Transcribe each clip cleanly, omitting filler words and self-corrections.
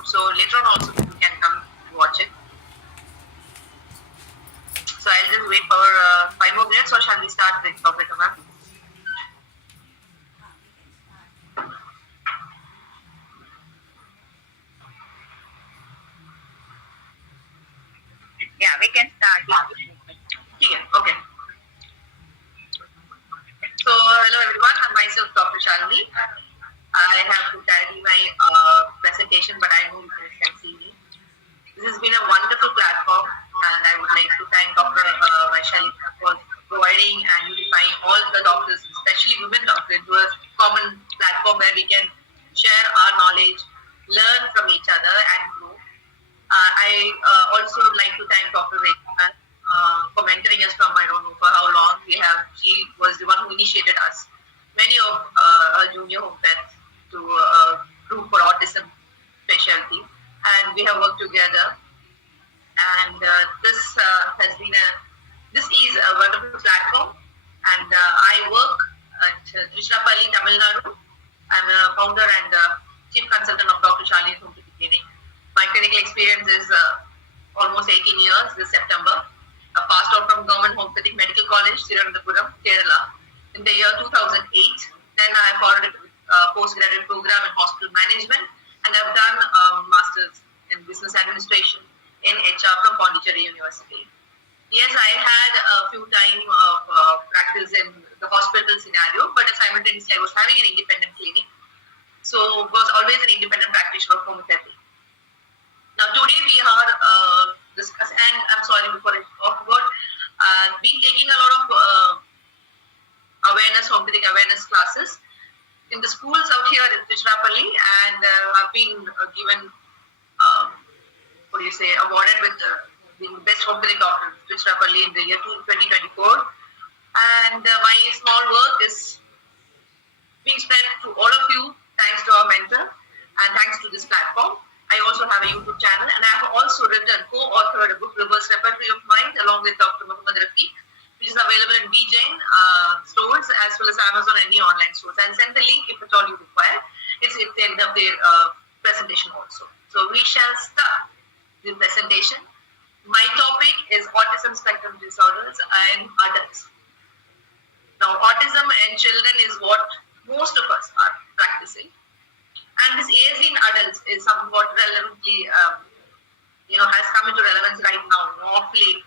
YouTube. So later on also you can come watch it. So I'll just wait for 5 more minutes, or shall we start with topic, ma'am? Yeah, we can start. Yeah. Okay. So hello everyone, I'm myself Dr. Shalini. I have to carry my presentation, but I know you can see me. This has been a wonderful platform, and I would like to thank Dr. Vaishali for providing and unifying all the doctors, especially women doctors, into a common platform where we can share our knowledge, learn from each other, and grow. I also would like to thank Dr. Rekha for mentoring us from I don't know for how long we have. She was the one who initiated us, many of our junior homeopaths, to group for autism specialty, and we have worked together. And this is a wonderful platform. And I work at Trichinapalli, Tamil Nadu. I'm a founder and chief consultant of Dr. Shalini Homeopathic Clinic. My clinical experience is almost 18 years this September. I passed out from Government Homeopathic Medical College, Thiruvananthapuram, Kerala, in the year 2008. Then I followed a postgraduate program in hospital management, and I've done a master's in business administration in HR from Pondicherry University. Yes, I had a few time of practice in the hospital scenario, but simultaneously I was having an independent clinic. So was always an independent practitioner of homeopathy. Now today we are discussing, and I'm sorry before I talk about, been taking a lot of homeopathic awareness classes in the schools out here in Trichinapalli, and I've been given, awarded with being the best homeopathic doctor in Trichinapalli in the year 2024. And my small work is being spread to all of you thanks to our mentor and thanks to this platform. I also have a YouTube channel, and I have also co-authored a book, Reverse Repertory of Mind, along with Dr. Muhammad Rafiq, which is available in BJN stores as well as Amazon and any online stores. I'll send the link if at all you require. It's at the end of their presentation also. So we shall start the presentation. My topic is autism spectrum disorders and adults. Now, autism in children is what most of us are practicing. And this age in adults is somewhat relevantly, has come into relevance right now, of late.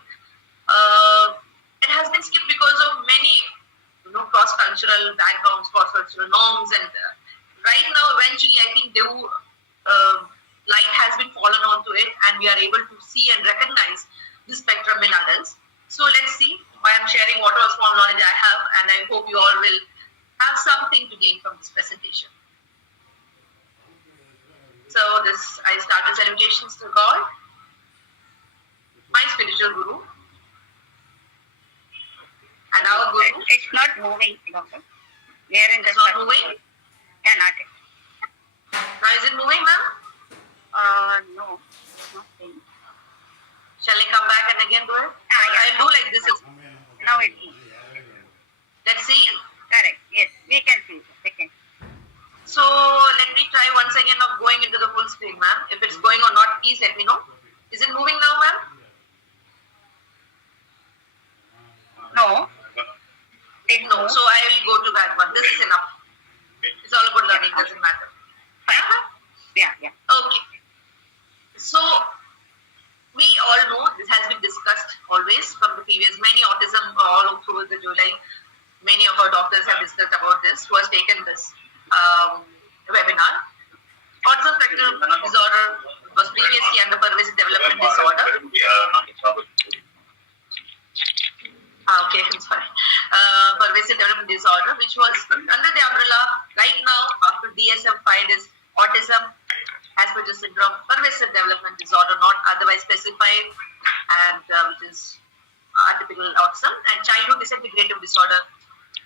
It has been skipped because of many, cross-cultural backgrounds, cross-cultural norms, and right now, eventually, I think light has been fallen onto it, and we are able to see and recognize the spectrum in adults. So let's see. I am sharing whatever small knowledge I have, and I hope you all will have something to gain from this presentation. So I start with salutations to God, my spiritual guru, and our guru. It's not moving, doctor. We are in the. It's not moving? Cannot. Now is it moving, ma'am? No, it's not moving. Shall I come back and again do it? I'll do like this. Now it moves. Let's see. Correct. Yes, we can see. We can. So let me try once again of going into the full screen, ma'am. If it's going or not, please let me know. Is it moving now, ma'am? No. No. So I will go to that one. This is enough. It's all about learning. Doesn't matter. Yeah. Okay. So we all know this has been discussed always from the previous many autism all through the July. Many of our doctors have discussed about this. Who has taken this webinar? Autism spectrum disorder was previously under pervasive development disorder. Okay, I'm sorry. Pervasive development disorder, which was under the umbrella right now after DSM-5 is autism, Asperger's syndrome, pervasive development disorder, not otherwise specified, and which is atypical autism, and childhood disintegrative disorder,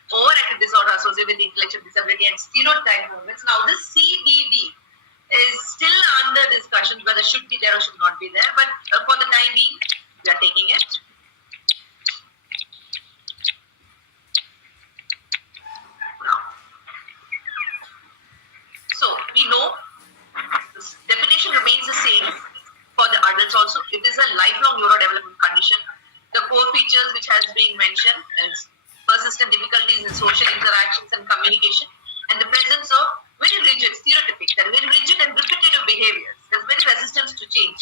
overactive disorder associated with intellectual disability, and stereotype movements. Now, this CDD is still under discussion whether should be there or should not be there, but for the time being, we are taking it. So we know this definition remains the same for the adults also. It is a lifelong neurodevelopment condition. The core features which has been mentioned is persistent difficulties in social interactions and communication, and the presence of very rigid, stereotypic, and very rigid and repetitive behaviors. There's very resistance to change.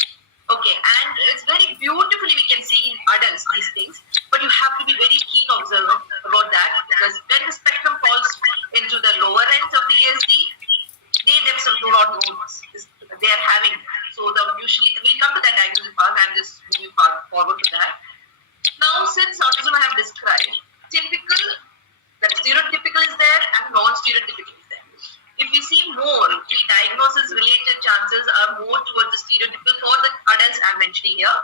Okay, and it's very beautifully we can see in adults these things, but you have to be very keen observant about that, because when the spectrum falls into the lower ends of the ASD, they themselves do not know they are having. So usually we come to that diagnosis part. I'm just moving forward to that. Now, since autism I have described, typical, that stereotypical is there and non-stereotypical is there. If you see more, the diagnosis related chances are more towards the stereotypical for the adults I'm mentioning here.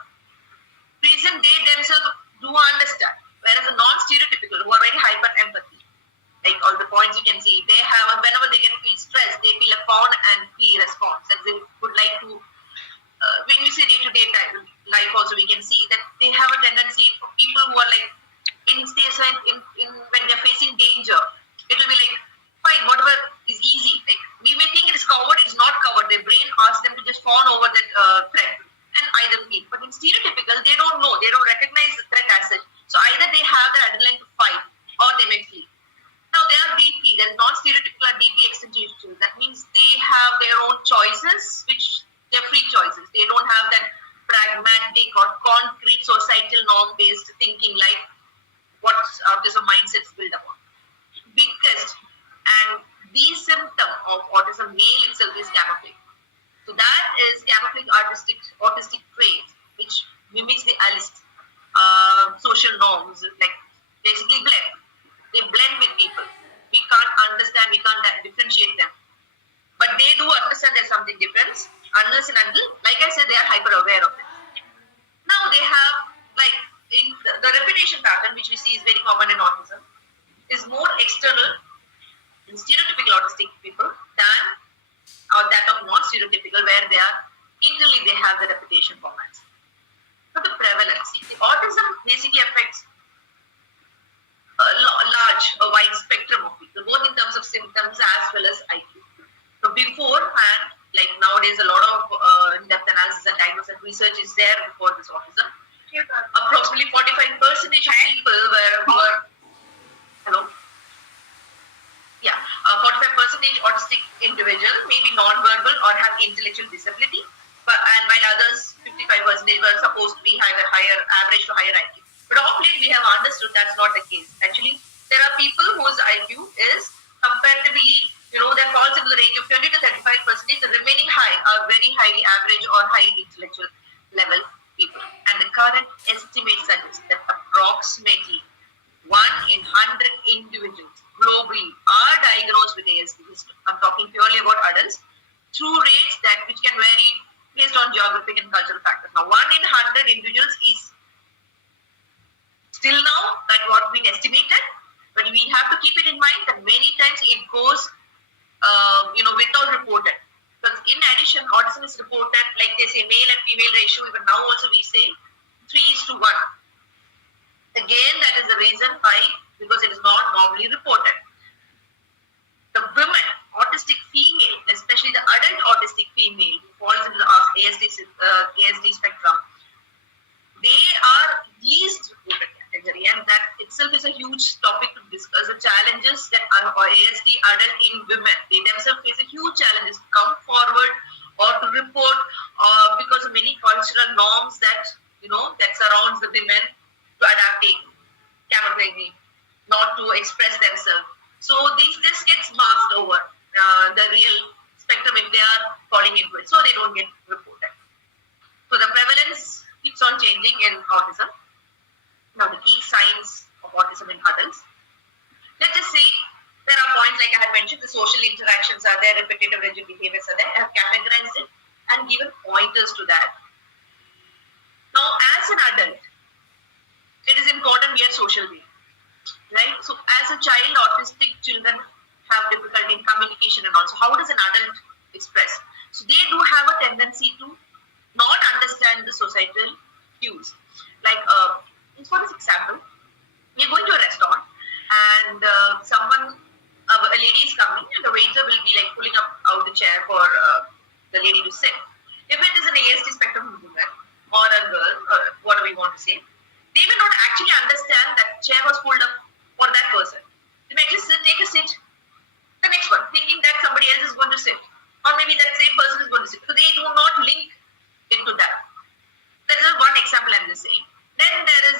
Reason they themselves do understand, whereas the non-stereotypical who are very hyper empathy, like all the points you can see, they have, whenever they feel stressed, they feel a fawn and flee response, and they would like to, when we say day-to-day life also, we can see that they have a tendency for people who are like, when they're facing danger, it will be like, fine, whatever is easy. Like, we may think it is covered, it's not covered. Their brain asks them to just fawn over that threat and either flee. But in stereotypical, they don't know, they don't recognize the threat as such. So either they have the adrenaline to fight or they may flee. Now they are deeply, then non-stereotypical are deeply existential. That means they have their own choices, which they're free choices. They don't have that pragmatic or concrete societal norm-based thinking like what autism mindsets build upon. Biggest and the symptom of autism male itself is camouflage. So that is camouflage autistic trait, which mimics the Alice social norms, like basically blend. They blend with people. We can't understand, we can't differentiate them. But they do understand there's something different, unless and until, like I said, they are hyper aware of it. Now they have, like, in the repetition pattern, which we see is very common in autism, is more external in stereotypical autistic people than that of non-stereotypical, where they are internally they have the repetition formats. But the prevalence, the autism basically affects a wide spectrum of people, both in terms of symptoms as well as IQ. So beforehand, like nowadays, a lot of in-depth analysis and diagnosis and research is there before this autism. Approximately 45% of people were hello. Yeah, 45% autistic individual may be non-verbal or have intellectual disability, and while others, 55% were supposed to be higher average to higher IQ. But of late, we have understood that's not the case. Actually, there are people whose IQ is comparatively, that falls into the range of 20 to 35%. The remaining high are very highly average or high intellectual level people. And the current estimates suggest that approximately 1 in 100 individuals globally are diagnosed with ASD. I'm talking purely about adults, through rates which can vary based on geographic and cultural factors. Now, 1 in 100 individuals is still now that what been estimated, but we have to keep it in mind that many times it goes, without reported. Because in addition, autism is reported, like they say, male and female ratio. Even now also we say 3:1. Again, that is the reason why, because it is not normally reported. The women, autistic female, especially the adult autistic female who falls into the ASD spectrum, they are least reported category, and that itself is a huge topic to discuss. The challenges that are ASD adult in women, they themselves face a huge challenges to come forward or to report, because of many cultural norms that surrounds the women to adapt, camouflaging, not to express themselves. So this gets masked over the real spectrum if they are falling into it, so they don't get reported. So the prevalence keeps on changing in autism. Now the key signs of autism in adults. Let's just say there are points like I had mentioned, the social interactions are there, repetitive rigid behaviors are there. I have categorized it and given pointers to that. Now as an adult, it is important we are social beings, right? So as a child, autistic children have difficulty in communication and also how does an adult express? So they do have a tendency to not understand the societal cues. Like, for this example, we're going to a restaurant and a lady is coming and the waiter will be like pulling out the chair for the lady to sit. If it is an ASD spectrum woman or a girl, or whatever you want to say, they may not actually understand that chair was pulled up for that person. They may just take a sit, the next one, thinking that somebody else is going to sit, or maybe that same person is going to sit. So they do not link into that. That is one example I'm just saying. Then there is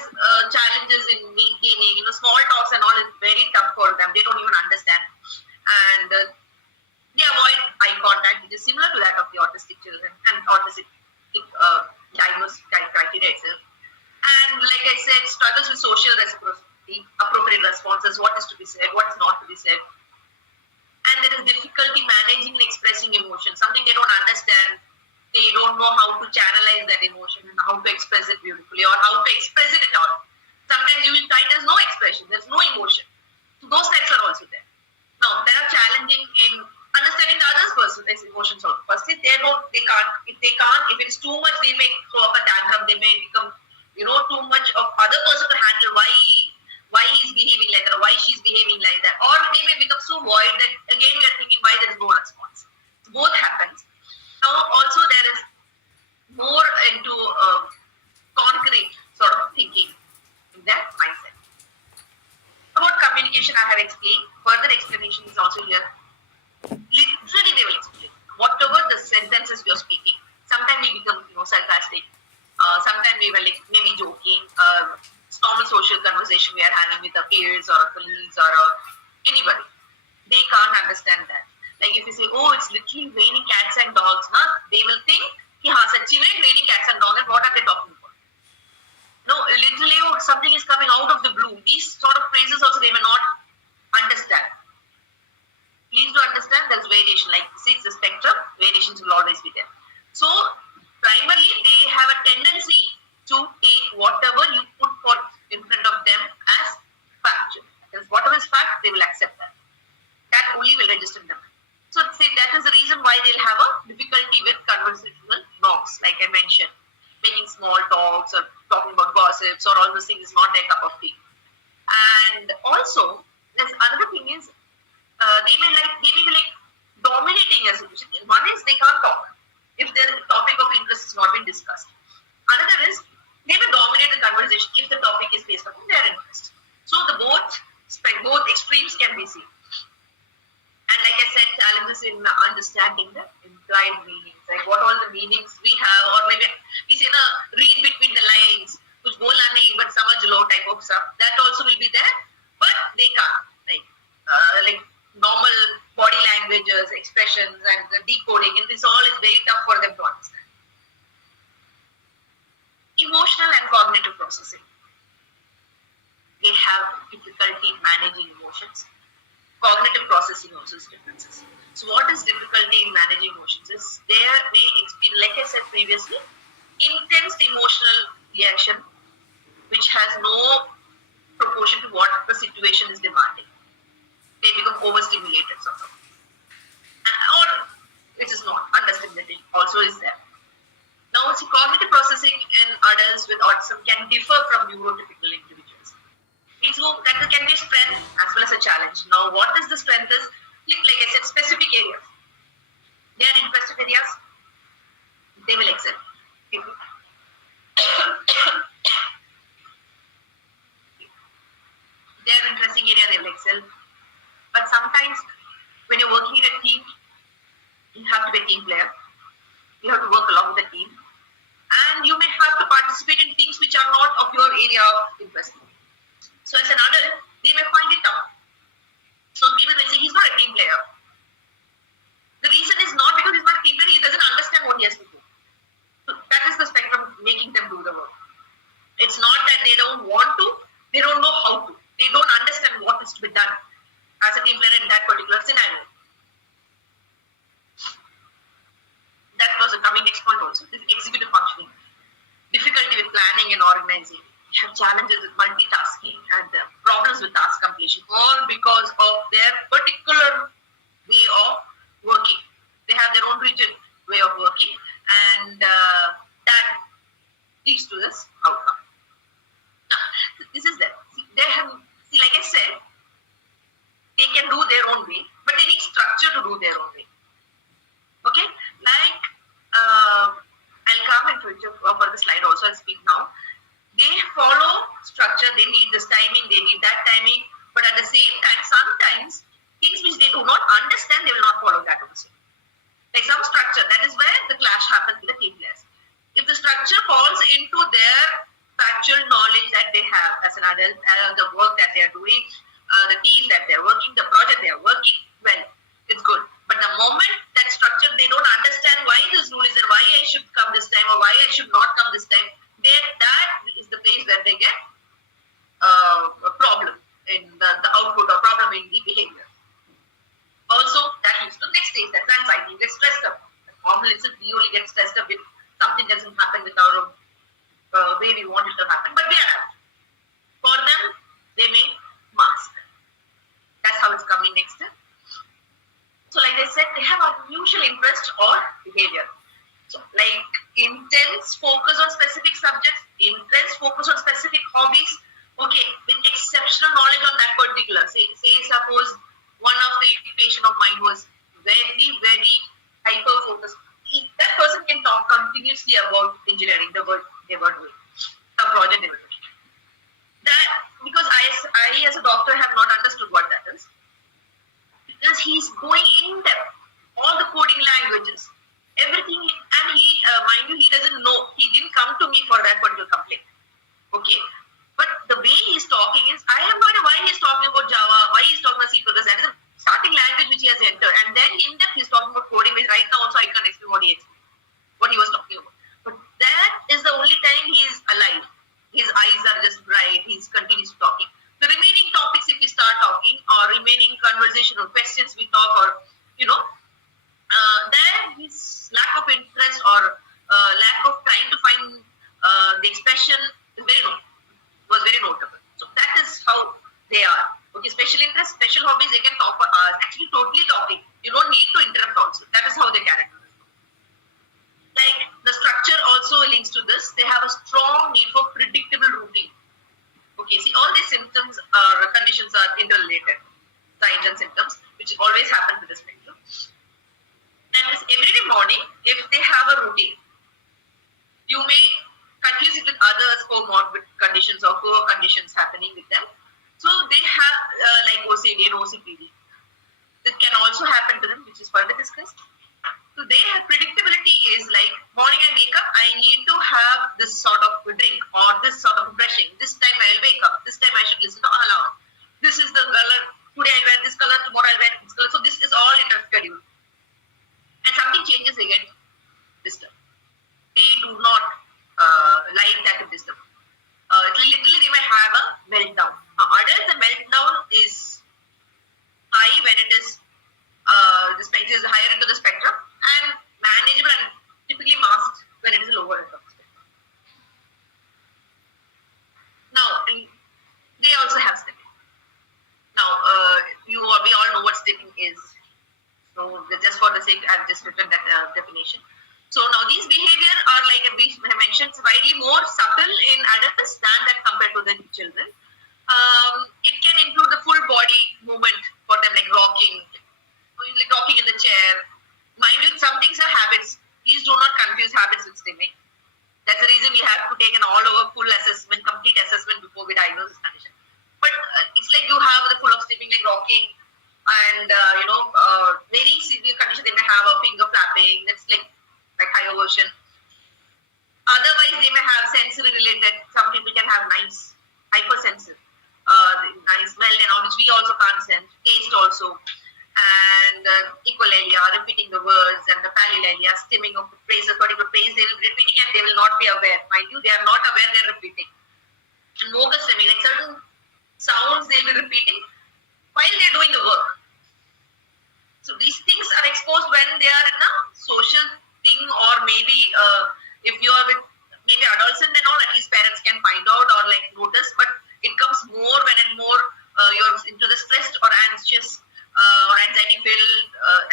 challenges in maintaining, small talks and all is very tough for them. They don't even understand, and they avoid eye contact, which is similar to that of the autistic children and autistic diagnosis criteria itself. And like I said, struggles with social reciprocity, appropriate responses, what is to be said, what is not to be said. And there is difficulty managing and expressing emotion, something they don't understand. They don't know how to channelize that emotion and how to express it beautifully or how to express it at all. Sometimes you will find there's no expression, there's no emotion. So those types are also there. Now, there are challenging in understanding the other person's emotions also. First, if they don't, they can't. If it is too much, they may throw up a tantrum. They may become, too much of other person to handle. Why he's behaving like that, or why she's behaving like that, or they may become so void that again we are thinking why there is no response. Both happens. Now, also there is more into concrete sort of thinking in that mindset. About communication, I have explained. Further explanation is also here. Literally, they will explain whatever the sentences we are speaking. Sometimes we become, sarcastic. Sometimes we were maybe joking. Normal social conversation we are having with our peers or our colleagues or anybody. They can't understand that. Like if you say, oh, it's literally raining cats and dogs, they will think, sachi mein raining cats and dogs, and what are they talking about? No, literally, something is coming out of the blue. These sort of phrases also they may not understand. Please do understand there's variation. Like see, it's a spectrum, variations will always be there. So primarily they have a tendency to take whatever you put in front of them as factual. Because whatever is fact, they will accept that. That only will register in them. So say that is the reason why they'll have a difficulty with conversational knocks, like I mentioned. Making small talks or talking about gossips or all those things is not their cup of tea. And also, there's another thing is they may be like dominating a situation. One is they can't talk if their topic of interest has not been discussed. Another is they may dominate the conversation if the topic is based upon their interest. So the both extremes can be seen. And like I said, challenges in understanding the implied meanings, like what all the meanings we have, or maybe we say read between the lines, which bola nahi but samajh lo type of stuff. That also will be there, but they can't. Like normal body languages, expressions, and the decoding, and this all is very tough for them to understand. Emotional and cognitive processing. They have difficulty managing emotions. Cognitive processing also is differences. So what is difficulty in managing emotions is they may experience, like I said previously, intense emotional reaction which has no proportion to what the situation is demanding. They become overstimulated sort of. Or it is not. Understandability also is there. Now, see, cognitive processing in adults with autism can differ from neurotypical individuals. That can be a strength as well as a challenge. Now, what is the strength is, like I said, specific areas. They are interested areas, they will excel. They are interesting area, they will excel. But sometimes, when you're working in a team, you have to be a team player. You have to work along with the team. And you may have to participate in things which are not of your area of interest. So as an adult, they may find it tough. So people may say, he's not a team player. The reason is not because he's not a team player, he doesn't understand what he has to do. So that is the spectrum making them do the work. It's not that they don't want to, they don't know how to. They don't understand what is to be done as a team player in that particular scenario. That was a coming next point also. This executive functioning. Difficulty with planning and organizing. You have challenges with multitasking and problems with task completion, all because of their particular way of working. They have their own rigid way of working, and that leads to this outcome. Now, this is there. Like I said, they can do their own way, but they need structure to do their own way. Okay, like also I'll speak now. They follow structure, they need this timing, they need that timing, but at the same time, sometimes things which they do not understand, they will not follow that also. Like some structure, that is where the clash happens with the team players. If the structure falls into their factual knowledge that they have as an adult, the work that they are doing, the team that they are working, the project they are working, well, it's good. But the moment that structure, they don't understand why this rule is there, why I should come this time or why I should not come this time, that is the place where they get a problem in the output or problem in the behavior. Also, that leads to the next stage, that's anxiety. You get stressed up. Normal itself, we only get stressed up if something doesn't happen with our way we want it to happen, but we adapt. For them, they may mask. That's how it's coming next. So like I said, they have unusual interest or behavior. So like intense focus on specific subjects, intense focus on specific hobbies, okay, with exceptional knowledge on that particular. Say suppose one of the patient of mine was very, very hyper focused. That person can talk continuously about engineering, the work they were doing, the project they were doing. That because I as a doctor have not understood what that is. Because he's going in depth, all the coding languages, everything, and he, mind you, he doesn't know. He didn't come to me for that particular complaint. Okay, but the way he's talking is, I have no idea why he's talking about Java, why he's talking about C++. That is the starting language which he has entered, and then in depth he's talking about coding, which right now also I can't explain what he was talking about. But that is the only time he is alive. His eyes are just bright. He's continues talking. The remaining topics, if we start talking, or remaining conversation or questions we talk, or there his lack of interest or lack of trying to find the expression is was very notable. So that is how they are. Okay, special interest, special hobbies, they can talk for hours. Actually, totally talking. You don't need to interrupt also. That is how they character. Like the structure also links to this. They have a strong need for predictable routine. Okay, see, all these symptoms or conditions are interrelated, signs and symptoms, which always happen with this spectrum. And this everyday morning, if they have a routine, you may confuse it with other comorbid conditions or core conditions happening with them. So they have like OCD and OCPD. This can also happen to them, which is further discussed. So they have predictability is like morning I wake up, I need to have this sort of drink or this sort of brushing. This time I will wake up. This time I should listen to alarm. This is the color. Today I'll wear this color. Tomorrow I'll wear this color. So this is all in a schedule. And something changes, they get disturbed. They do not like that to disturb. Literally they may have a meltdown. Adults, the meltdown is high when it is the spectrum is higher into the spectrum, and manageable and typically masked when it is lower end of the spectrum. Now, they also have stepping. Now, we all know what stepping is. So, just for the sake, I've just written that definition. So, now these behavior are like we mentioned, slightly more subtle in adults than that compared to the children. It can include the full body movement for them, like rocking in the chair. Mind you, some things are habits. Please do not confuse habits with stimming. That's the reason we have to take an all-over full assessment, complete assessment before we diagnose this condition. But it's like you have the full of stimming, like rocking, and very severe condition. They may have a finger flapping. That's like higher version. Otherwise, they may have sensory related. Some people can have nice hypersensitive, nice smell and all, which we also can't sense. Taste also. And echolalia, repeating the words, and the palilalia, stimming of the phrases, particular phrase they will be repeating and they will not be aware. Mind you, they are not aware they are repeating. And vocal stimming, like certain sounds they will be repeating while they are doing the work. So these things are exposed when they are in a social thing, or maybe if you are with maybe adults and then all, at least parents can find out or like notice, but it comes more when and more you're into the stressed or anxious or anxiety-filled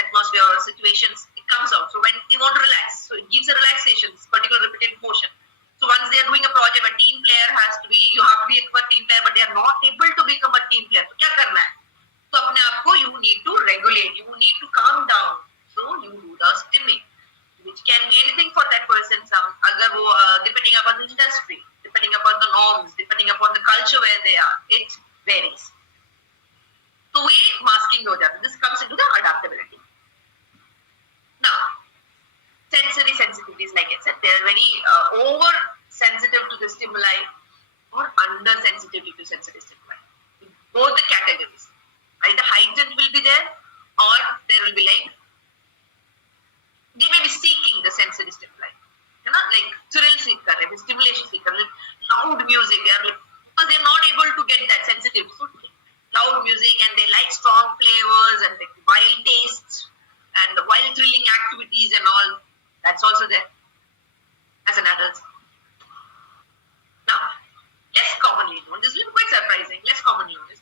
atmosphere or situations, it comes out. So when they want to relax, so it gives a relaxation, particular repetitive motion. So once they are doing a project, a team player has to be, you have to be a team player, but they are not able to become a team player. So क्या करना है? So अपने आप को you need to regulate, you need to calm down. So you do the stimming, which can be that person, depending upon the industry, depending upon the norms, depending upon the culture where they are, it varies. So way masking ho jata. This comes into the adaptability. Now, sensory sensitivities, like I said, they are very over sensitive to the stimuli or under sensitive to sensory stimuli. Both the categories. Either heightened will be there, or there will be like, they may be seeking the sensory stimuli. You know, like thrill seeker, like stimulation seeker, like loud music, they are like, because they are not able to get that sensitive. So loud music, and they like strong flavors and like wild tastes and the wild thrilling activities and all. That's also there as an adult. Now, less commonly known, this is quite surprising, less commonly known is,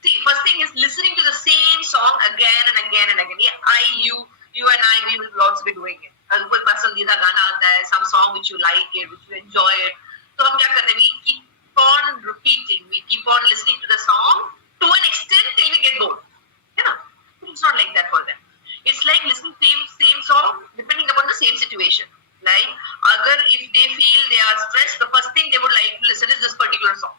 see, first thing is listening to the same song again and again and again. Yeah, you and I, we will also be doing it. अगर कोई पसंदीदा गाना आता है, some song which you like it, which you enjoy it, तो हम क्या करते हैं? We keep on repeating, we keep on listening to the song to an extent till we get bored. You know, it's not like that for them. It's like listening to same song depending upon the same situation. Like, if they feel they are stressed, the first thing they would like to listen is this particular song.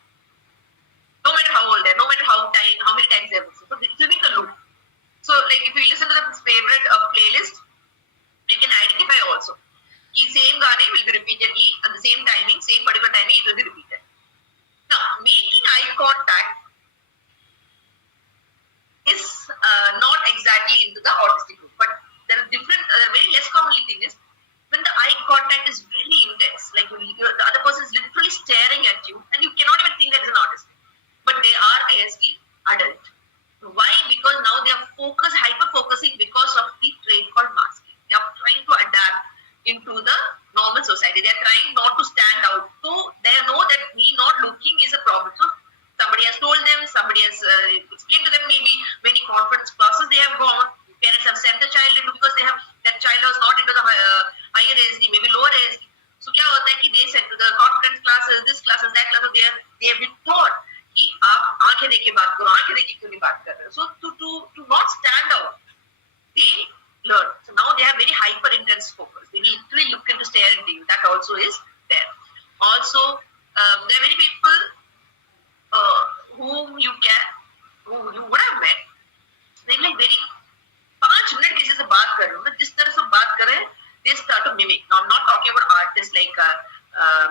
No matter how old they are, no matter how many times they have listened. So it will be the loop. So like if you listen to the favorite playlist, you can identify also. The same gaane will be repeatedly at the same timing, same particular timing, it will be repeated. Now, making eye contact is not exactly into the autistic group, but there are very less commonly thing is when the eye contact is really intense, like the other person is literally staring at you and you cannot even think that is an autistic, but they are ASD adult. Why? Because now they are hyper focusing because of the trait called masking. They are trying to adapt into the normal society. They are trying not to stand out. So they know that me not looking is a problem. So somebody has told them, somebody has explained to them, maybe many conference classes they have gone. Parents have sent the child into because that child was not into the higher ASD, maybe lower ASD. So क्या होता है कि they sent to the conference classes, this classes, that classes, they have been taught कि आप आंखें देख के बात करो, आंखें देख के क्यों नहीं बात कर रहे हो. So to not stand out, they learn. So now they have very hyper intense focus. They literally look into stare into you. That also is there. Also, there are many people whom you would have met. They like very 5 minute किसी से बात कर रहे हो ना, जिस तरह से बात कर रहे हैं, they start to mimic. Now I'm not talking about artists like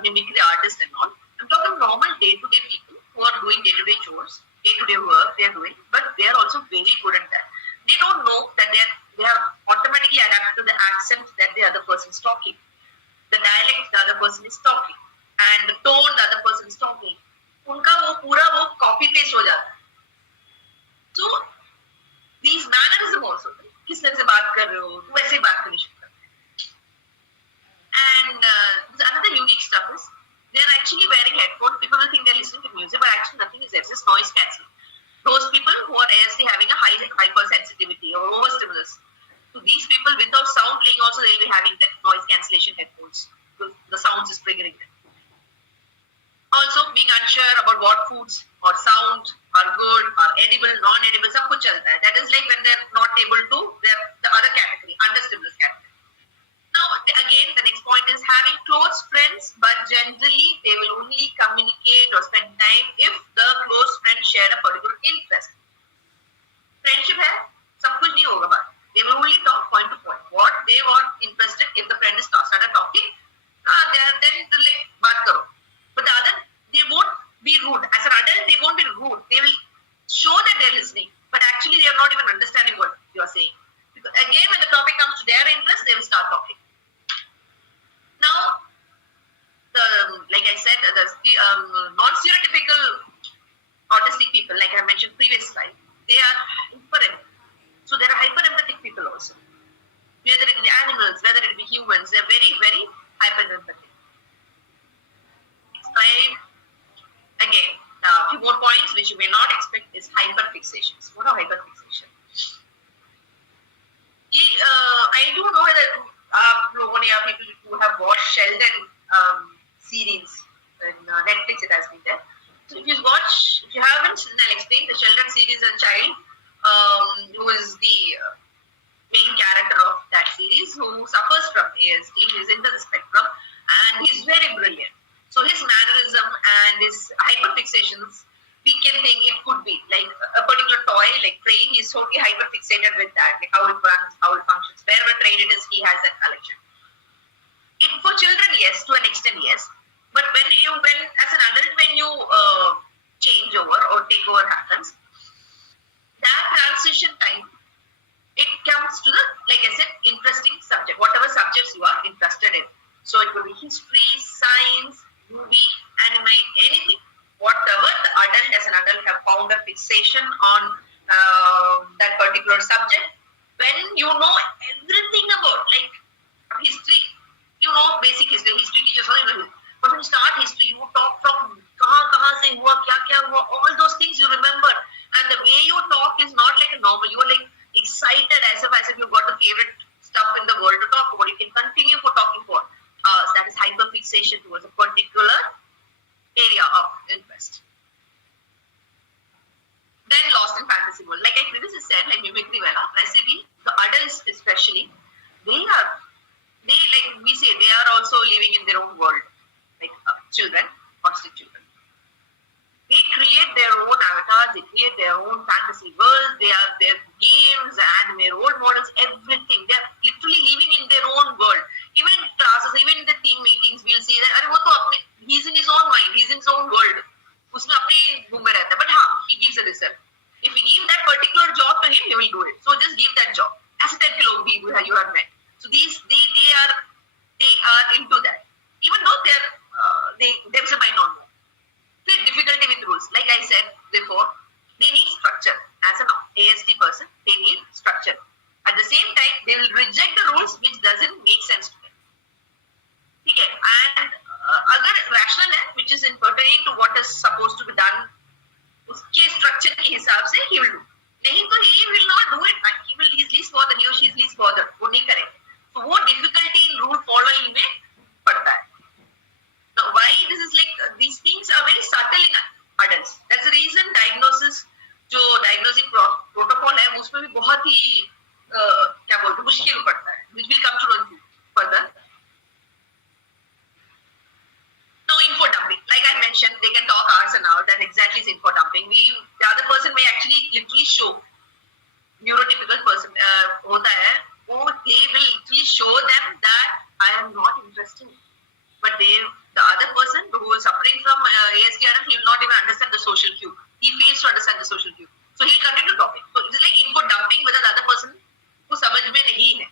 mimicry artists and all. I'm talking normal day-to-day people who are doing day-to-day chores, day-to-day work they are doing, but they are also very good at that. They don't know that they have automatically adapted to the accent that the other person is talking, the dialect the other person is talking, and the tone the other person is talking. उनका वो पूरा वो copy paste हो जाता है. So these mannerism also, किस तरह से बात कर रहे हो, तू ऐसे ही बात करनी शुरू कर. And another unique stuff is they are actually wearing headphones. People will think they are listening to music, but actually nothing is there. It's just noise cancelling. Those people who are ASD having a high hypersensitivity or overstimulus. So these people without sound playing also they will be having that noise cancellation headphones. The sounds is triggering them. Also being unsure about what foods or sounds are good, are edible, non-edible, सब कुछ चलता है. That is like when they're not able to, they're the other category, under-stimulus category. Now, again, the next point is having close friends, but generally they will only communicate or spend time if the close friend share a particular interest. Friendship है, सब कुछ नहीं होगा बात. They will only talk point to point. What they want interested, if the friend is started talking, then like बात करो. But the other, they won't be rude. As an adult, they won't be rude. They will show that they're listening, but actually they are not even understanding what you are saying. Because again, when the topic comes to their interest, they will start talking. Now, like I said, the non-stereotypical autistic people, like I mentioned previous slide, they are hyper-empathic. So there are hyper-empathic people also. Whether it be animals, whether it be humans, they are very, very hyper-empathic. Slide. Again, a few more points which you may not expect is hyperfixations. What are hyperfixations? I do know that people who have watched Sheldon series in Netflix, it has been there. So if you haven't, then I'll explain. The Sheldon series, a child who is the main character of that series who suffers from ASD. He's into the spectrum and he's very brilliant. So his mannerism and his hyperfixations, we can think it could be like a particular toy, like train. He's totally hyperfixated with that, like how it runs, how it functions. Wherever train it is, he has that collection. It for children, yes, to an extent, yes. But when as an adult, when you change over or take over happens, that transition time, it comes to the, like I said, interesting subject, whatever subjects you are interested in. So it could be history, science, movie, anime, anything. Whatever the adult as an adult have found a fixation on that particular subject, when you know everything about like history, you know basic history teachers, but when you start history, you talk from kahan se hua, kya hua, all those things you remember. And the way you talk is not like a normal. You are like excited as if you've got the favorite stuff in the world to talk about. You can continue for talking for hours. That is hyperfixation towards a particular area of interest. Then lost in fantasy world. Like I previously said, like mimicry wala, recipe, the adults especially, they like we say, they are also living in their own world. Like children, autistic children. They create their own avatars, they create their own fantasy worlds, they have their games, anime role models, everything. They are literally living in their own world. Even in classes, even in the team meetings, we'll see that he's in his own mind, he's in his own world. But he gives a result. If we give that particular job to him, he will do it. So just give that job. As a type of people you have met. So these they are into that. Even though they themselves might not know. They have difficulty with rules. Like I said before, they need structure. As an ASD person, they need structure. At the same time, they will reject the rules which doesn't make sense to them. Okay. And other rational which is in pertaining to what is supposed to be done, उसके structure के हिसाब से he will do. नहीं तो he will not do it. He's least bothered. He or she is least bothered. वो नहीं करेगा. So वो difficulty in rule following में पड़ता है. Now, why this is like these things are very subtle in adults. That's the reason diagnosis, जो diagnostic protocol है, उसमें भी बहुत ही क्या बोलते हैं मुश्किल पड़ता है. Which will come to know further. Now, info dumping, like I mentioned, they can talk hours and hours. That exactly is info dumping. The other person may actually literally show neurotypical person होता है, they will literally show them that I am not interested, but the other person who is suffering from ASD, he will not even understand the social cue. He fails to understand the social cue. So he will continue talking. So it is like info dumping whether the other person who समझ में नहीं है.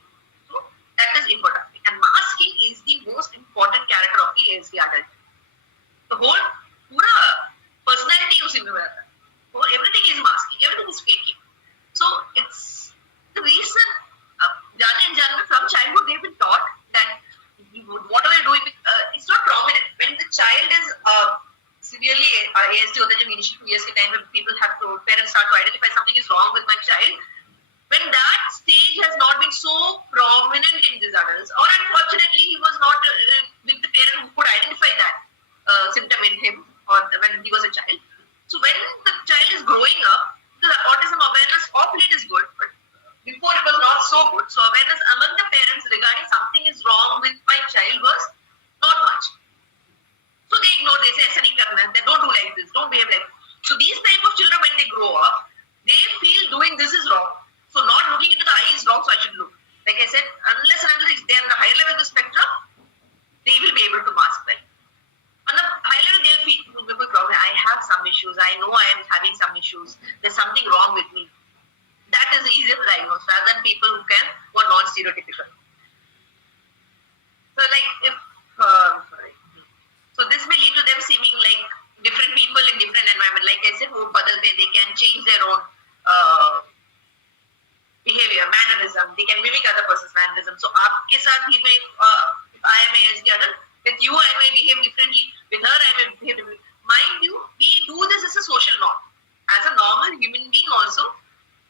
So that is info dumping. And masking is the most important character of the ASD adult. The whole पूरा personality उसी में रहता है. So everything is masking. Everything is faking. So it's the reason from childhood they've been taught that whatever you're doing, it's not prominent. When the child is severely ASD होता है जब initial 2 years के time में parents start to identify something is wrong with my child. When that stage has not been so prominent in these adults, or unfortunately he was not with the parent who could identify that symptom in him or when he was a child. So when the child is growing up, the autism awareness of late is good, but before it was not so good. So awareness among the parents regarding something is wrong with my child was not much. So they ignore, they say, "Aisa nahi karna, they don't do like this, don't behave like this." So these type of children, when they grow up, they feel doing this is wrong. So not looking into the eye is wrong, so I should look. Like I said, unless and until they are on the higher level of the spectrum, they will be able to mask them. On the high level, they will feel, problem. I have some issues. I know I am having some issues. There's something wrong with me. That is easier to diagnose rather than people who are non-stereotypical. So like if so this may lead to them seeming like different people in different environment. Like I said, they can change their own behavior, mannerism. They can mimic other person's mannerism. So आपके साथ ही मैं if I am ASD adult, with you I may behave differently. With her I may behave differently. Mind you, we do this as a social norm. As a normal human being also,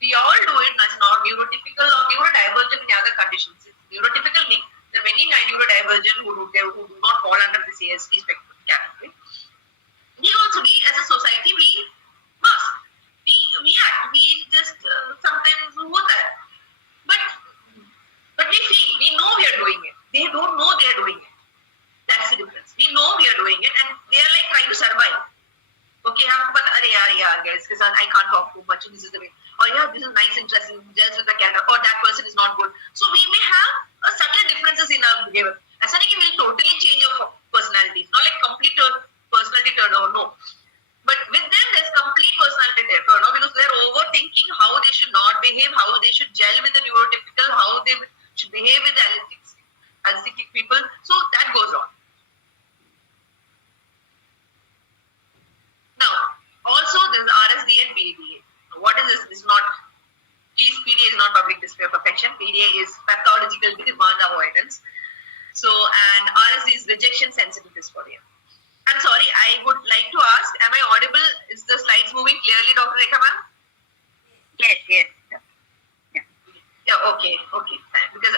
we all do it as neurotypical or neurodivergent in other conditions. Neurotypical means there are many neurodivergent who do not fall under this ASD spectrum category. We also, as a society, we must. We act. We just sometimes do that. But we feel, we know we are doing it. They don't know they are doing it. That's the difference. We know we are doing it, and they are like trying to survive. Okay, हमको पता अरे यार guys के साथ I can't talk too much. This is the way. Or yeah, this is nice, interesting, just with the character. Or that person is not good. So we may have subtle differences in our behavior. ऐसा नहीं कि we'll totally change our personalities. Not like complete personality turnover. No. But with them, there's complete personality turnover because they're overthinking how they should not behave, how they should gel with the neurotypical, how they should behave with the algorithmic people. So that goes on. Now, also there's RSD and PDA. What is this? This is not, please, PDA is not public display of affection. PDA is pathological demand avoidance. So, and RSD is rejection sensitive dysphoria. I'm sorry, I would like to ask, am I audible? Is the slides moving clearly, Dr. Rekha ma'am? Yes, yes. Yeah, okay. Because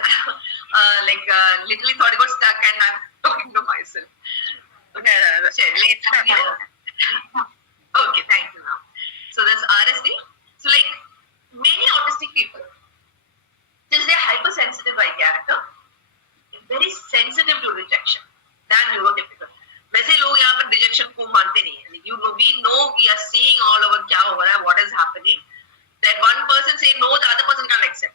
literally thought it got stuck and I'm talking to myself. Okay, It's okay, thank you now. So that's RSD. So like many autistic people, since they're hypersensitive by character, very sensitive to rejection than neurotypical. वैसे लोग यहाँ पर rejection को मानते नहीं हैं. We know, we are seeing all over क्या हो रहा है, what is happening. That one person say no, the other person can't accept.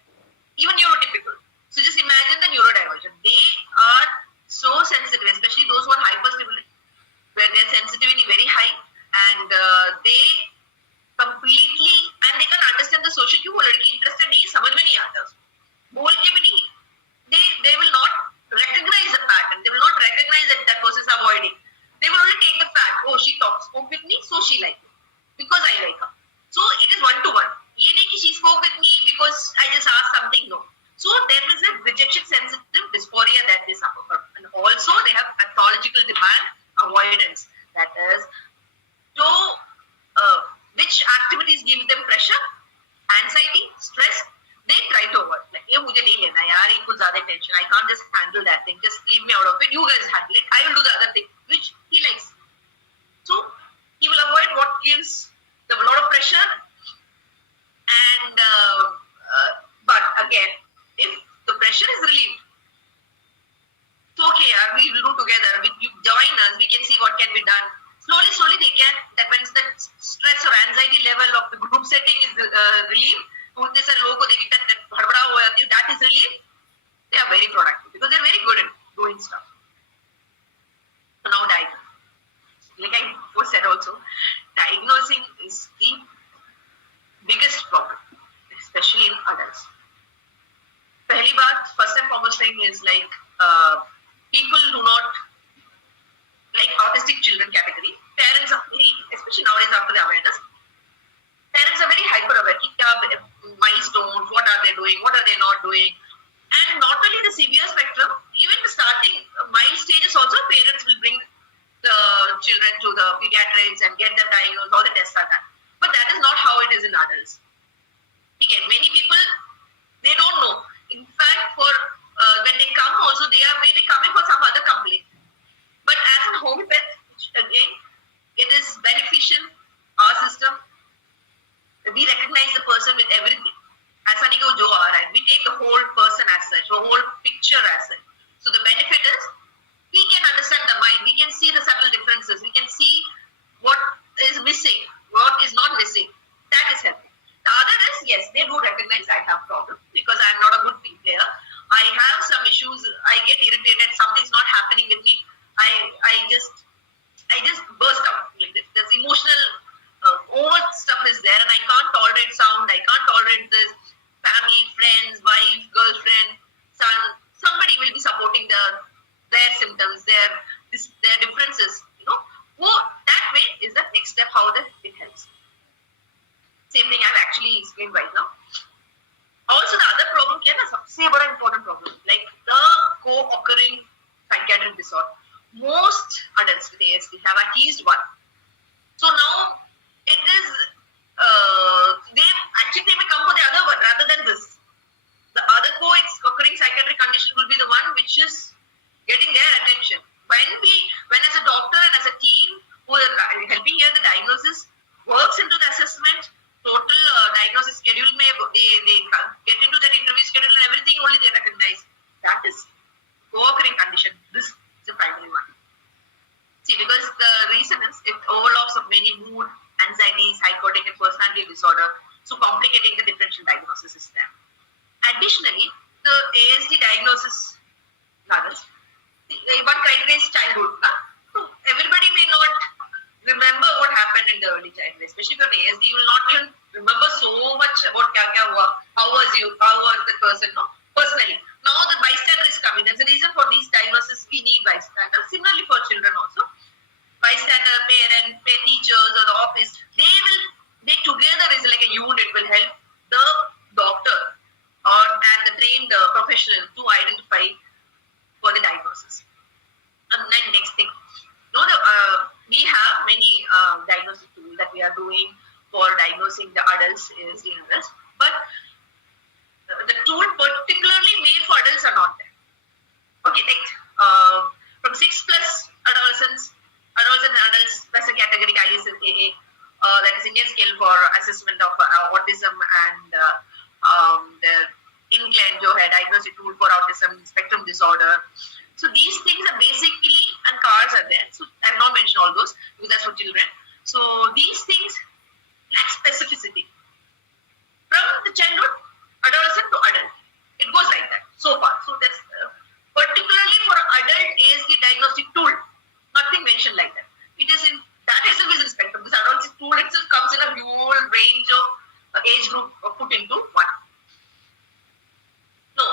Even neurotypical. So just imagine the neurodivergent. They are so sensitive, especially those who are hyperstimulated, where their sensitivity very high, and they completely, and they can understand the social क्यों वो लड़की interested नहीं है, समझ में नहीं आता उसको. बोल के भी नहीं, they will not recognize the pattern. They will not recognize that person is avoiding. They will only take the fact, oh, she spoke with me, so she liked me. Because I like her. So it is one-to-one. ये नहीं कि she spoke with me because I just asked something, no. So there is a rejection sensitive dysphoria that they suffer from. And also they have pathological demand avoidance. That is, so which activities give them pressure, anxiety, stress, they try to avoid. Like, ये मुझे नहीं लेना यार, ये कुछ ज़्यादा tension. I can't just handle that thing. Just leave me out of it. You guys handle it. I will do the other thing, which he likes. So he will avoid what gives them a lot of pressure. And but again, if the pressure is relieved, it's okay. We will do together. You join us. We can see what can be done. Slowly they can. That when the stress or anxiety level of the group setting is relieved. That is relief, they are very productive because they're very good at doing stuff. So now like I said also, diagnosing is the biggest problem, especially in adults. Pehli baat, first and foremost thing is like people do not like autistic children category. Parents are very, especially nowadays after the awareness, parents are very hyper aware. Milestones, what are they doing, what are they not doing, and not only the severe spectrum, even the starting mild stages also, parents will bring the children to the pediatrics and get them diagnosed, all the tests are done. But that is not how it is in adults. Okay, many people, they don't know. In fact, for when they come also, they are maybe coming for some other complaint. But as a homeopath, which again, it is beneficial, our system, we recognize the person with everything. ऐसा नहीं कि वो जो आ रहा है. We take the whole person as such, the whole picture as such. So the benefit is we can understand the mind. We can see the subtle differences. We can see what is missing, what is not missing. That is helping. The other is, yes, they do recognize I have problems because I am not a good team player. I have some issues. I get irritated. Something's not happening with me. I just burst out. Like this emotional over stuff is there, and I can't tolerate sound. I can't tolerate this. Family, friends, wife, girlfriend, son. Somebody will be supporting their symptoms, their differences. That way is the next step. How it helps. Same thing I've actually explained right now. Also, the other problem, सबसे बड़ा important problem, like the co-occurring psychiatric disorder. Most adults with ASD have at least one. So now it is they may come for the other one rather than this. The other co-occurring psychiatric condition will be the one which is getting their attention. When as a doctor and as a team who are helping here the diagnosis works into the assessment, total diagnosis schedule they get into that interview schedule and everything, only they recognize The reason is it overlaps of many mood, anxiety, psychotic, and personality disorder, so complicating the differential diagnosis system. Additionally, the ASD diagnosis others. One criteria is childhood. Na? So everybody may not remember what happened in the early childhood, especially for ASD. You will not even remember so much about how was you, how was the person, no? Personally. Now the bystander is coming. There's a reason for these diagnoses. We need bystander. Similarly for children also. Bystander, parent, teachers, or the office, they together is like a unit will help the doctor and the trained professional to identify for the diagnosis. And then next thing, we have many diagnostic tools that we are doing for diagnosing the adults is illness, but the tool particularly made for adults are not there. Okay, like from 6+ adolescents and adults, that's a category ISAA, that is Indian Scale for Assessment of Autism, and the England जो है diagnostic tool for autism spectrum disorder. So these things are basically, and cars are there. So I have not mentioned all those because that's for children. So these things lack specificity from the childhood, adolescent to adult. It goes like that so far. So that's particularly for adult ASD diagnostic tool. Nothing mentioned like that. It is in that itself is in spectrum. This adult tool itself comes in a whole range of age group put into one. So,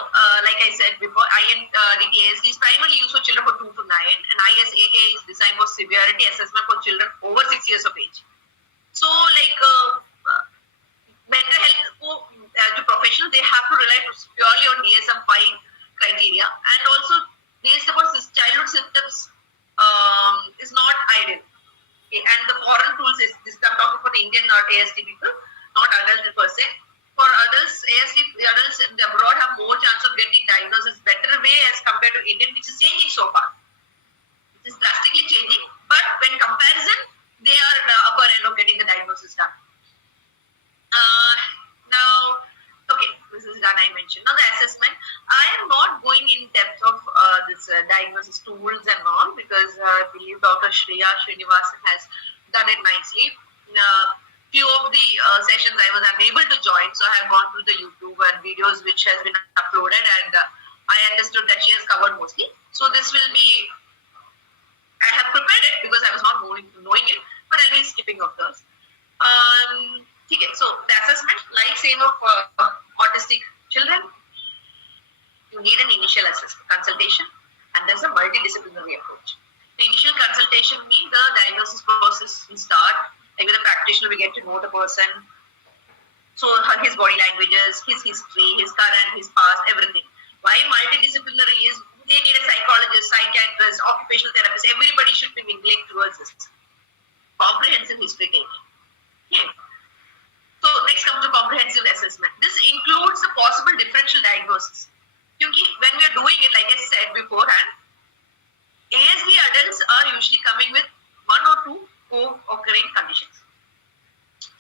like I said before, INDTASD is primarily used for children from 2 to 9, and ISAA is designed for severity assessment for children over 6 years of age. So, like mental health to professionals, they have to rely purely on DSM-5 criteria, and also based upon childhood symptoms is not ideal. Okay, and the foreign tools is this. I'm talking for the Indian ASD people, not adults per se. For adults, ASD adults in the abroad have more chance of getting diagnosis better way as compared to Indian, which is changing so far. It is drastically changing, but when comparison, they are the upper end of getting the diagnosis done. Now, okay, this is done. I mentioned. Now the assessment. I am not going in depth of this diagnosis tools and all because I believe Dr. Shreya Srinivasan has done it nicely. Few of the sessions I was unable to join, so I have gone through the YouTube and videos which has been uploaded, and I understood that she has covered mostly. So this will be, I have prepared it because I was not knowing it, but I'll be skipping of those. Okay, so the assessment, like same of autistic children, you need an initial consultation, and there's a multidisciplinary approach. The initial consultation means the diagnosis process will start. Like with a practitioner, we get to know the person. So his body languages, his history, his current, his past, everything. Why multidisciplinary is they need a psychologist, psychiatrist, occupational therapist. Everybody should be mingling towards this. Comprehensive history taking. Okay. So next comes to comprehensive assessment. This includes the possible differential diagnosis. Because when we are doing it, like I said beforehand, ASD adults are usually coming with 1 or 2 co-occurring conditions.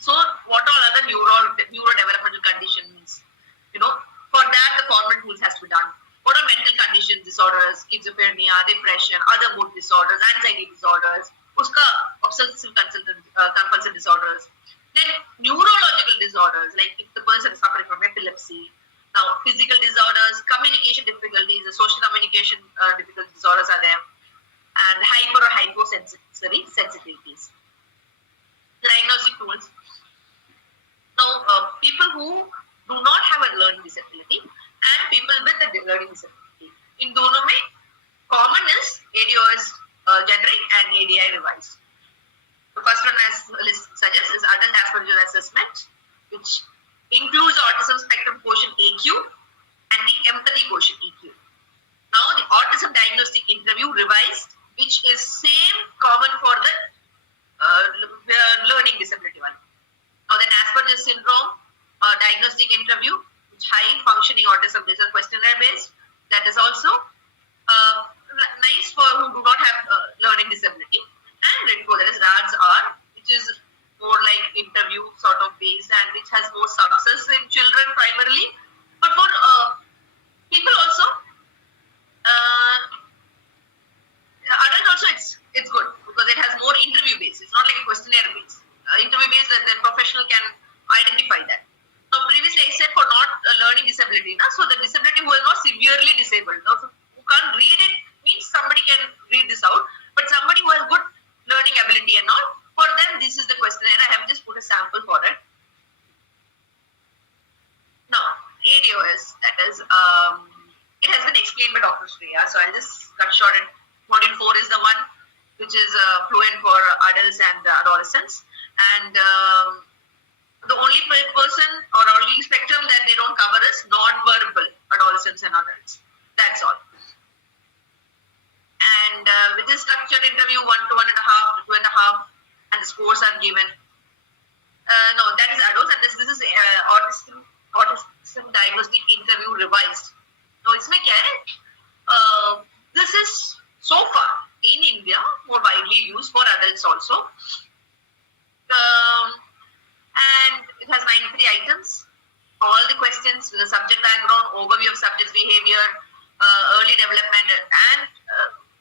So what all other neurodevelopmental conditions, for that the formal tools has to be done. What are mental conditions, disorders, schizophrenia, depression, other mood disorders, anxiety disorders, obsessive compulsive disorders. Then neurological disorders, like if the person is suffering from epilepsy. Now physical disorders, communication difficulties, the social communication difficulties disorders are there. And hyper or hyposensory sensitivities. Diagnostic tools. Now, people who do not have a learning disability and people with a learning disability. In दोनों में common is ADOS generic and ADI revised. The first one, as list suggests, is adult Asperger's assessment, which includes autism spectrum quotient AQ and the empathy quotient EQ. Now, the autism diagnostic interview revised, which is same common for the learning disability one. Now then Asperger's syndrome diagnostic interview, which high functioning autism is a questionnaire based. That is also nice for who do not have learning disability. And RITCO, that is RADS-R, which is more like interview sort of based and which has more success in children primarily. But for people also, adult also it's good because it has more 4 is the one which is fluent for adults and adolescents. And the only person or only spectrum that they don't cover is non-verbal adolescents and adults. That's all. And with this structured interview, 1 to 1.5 to 2.5, and the scores are given. No, that is adults, and this is autism diagnostic interview revised. Now, इसमें क्या है? This is so far in India more widely used for adults also, and it has 93 items. All the questions, the subject background, overview of subject's behavior, early development, and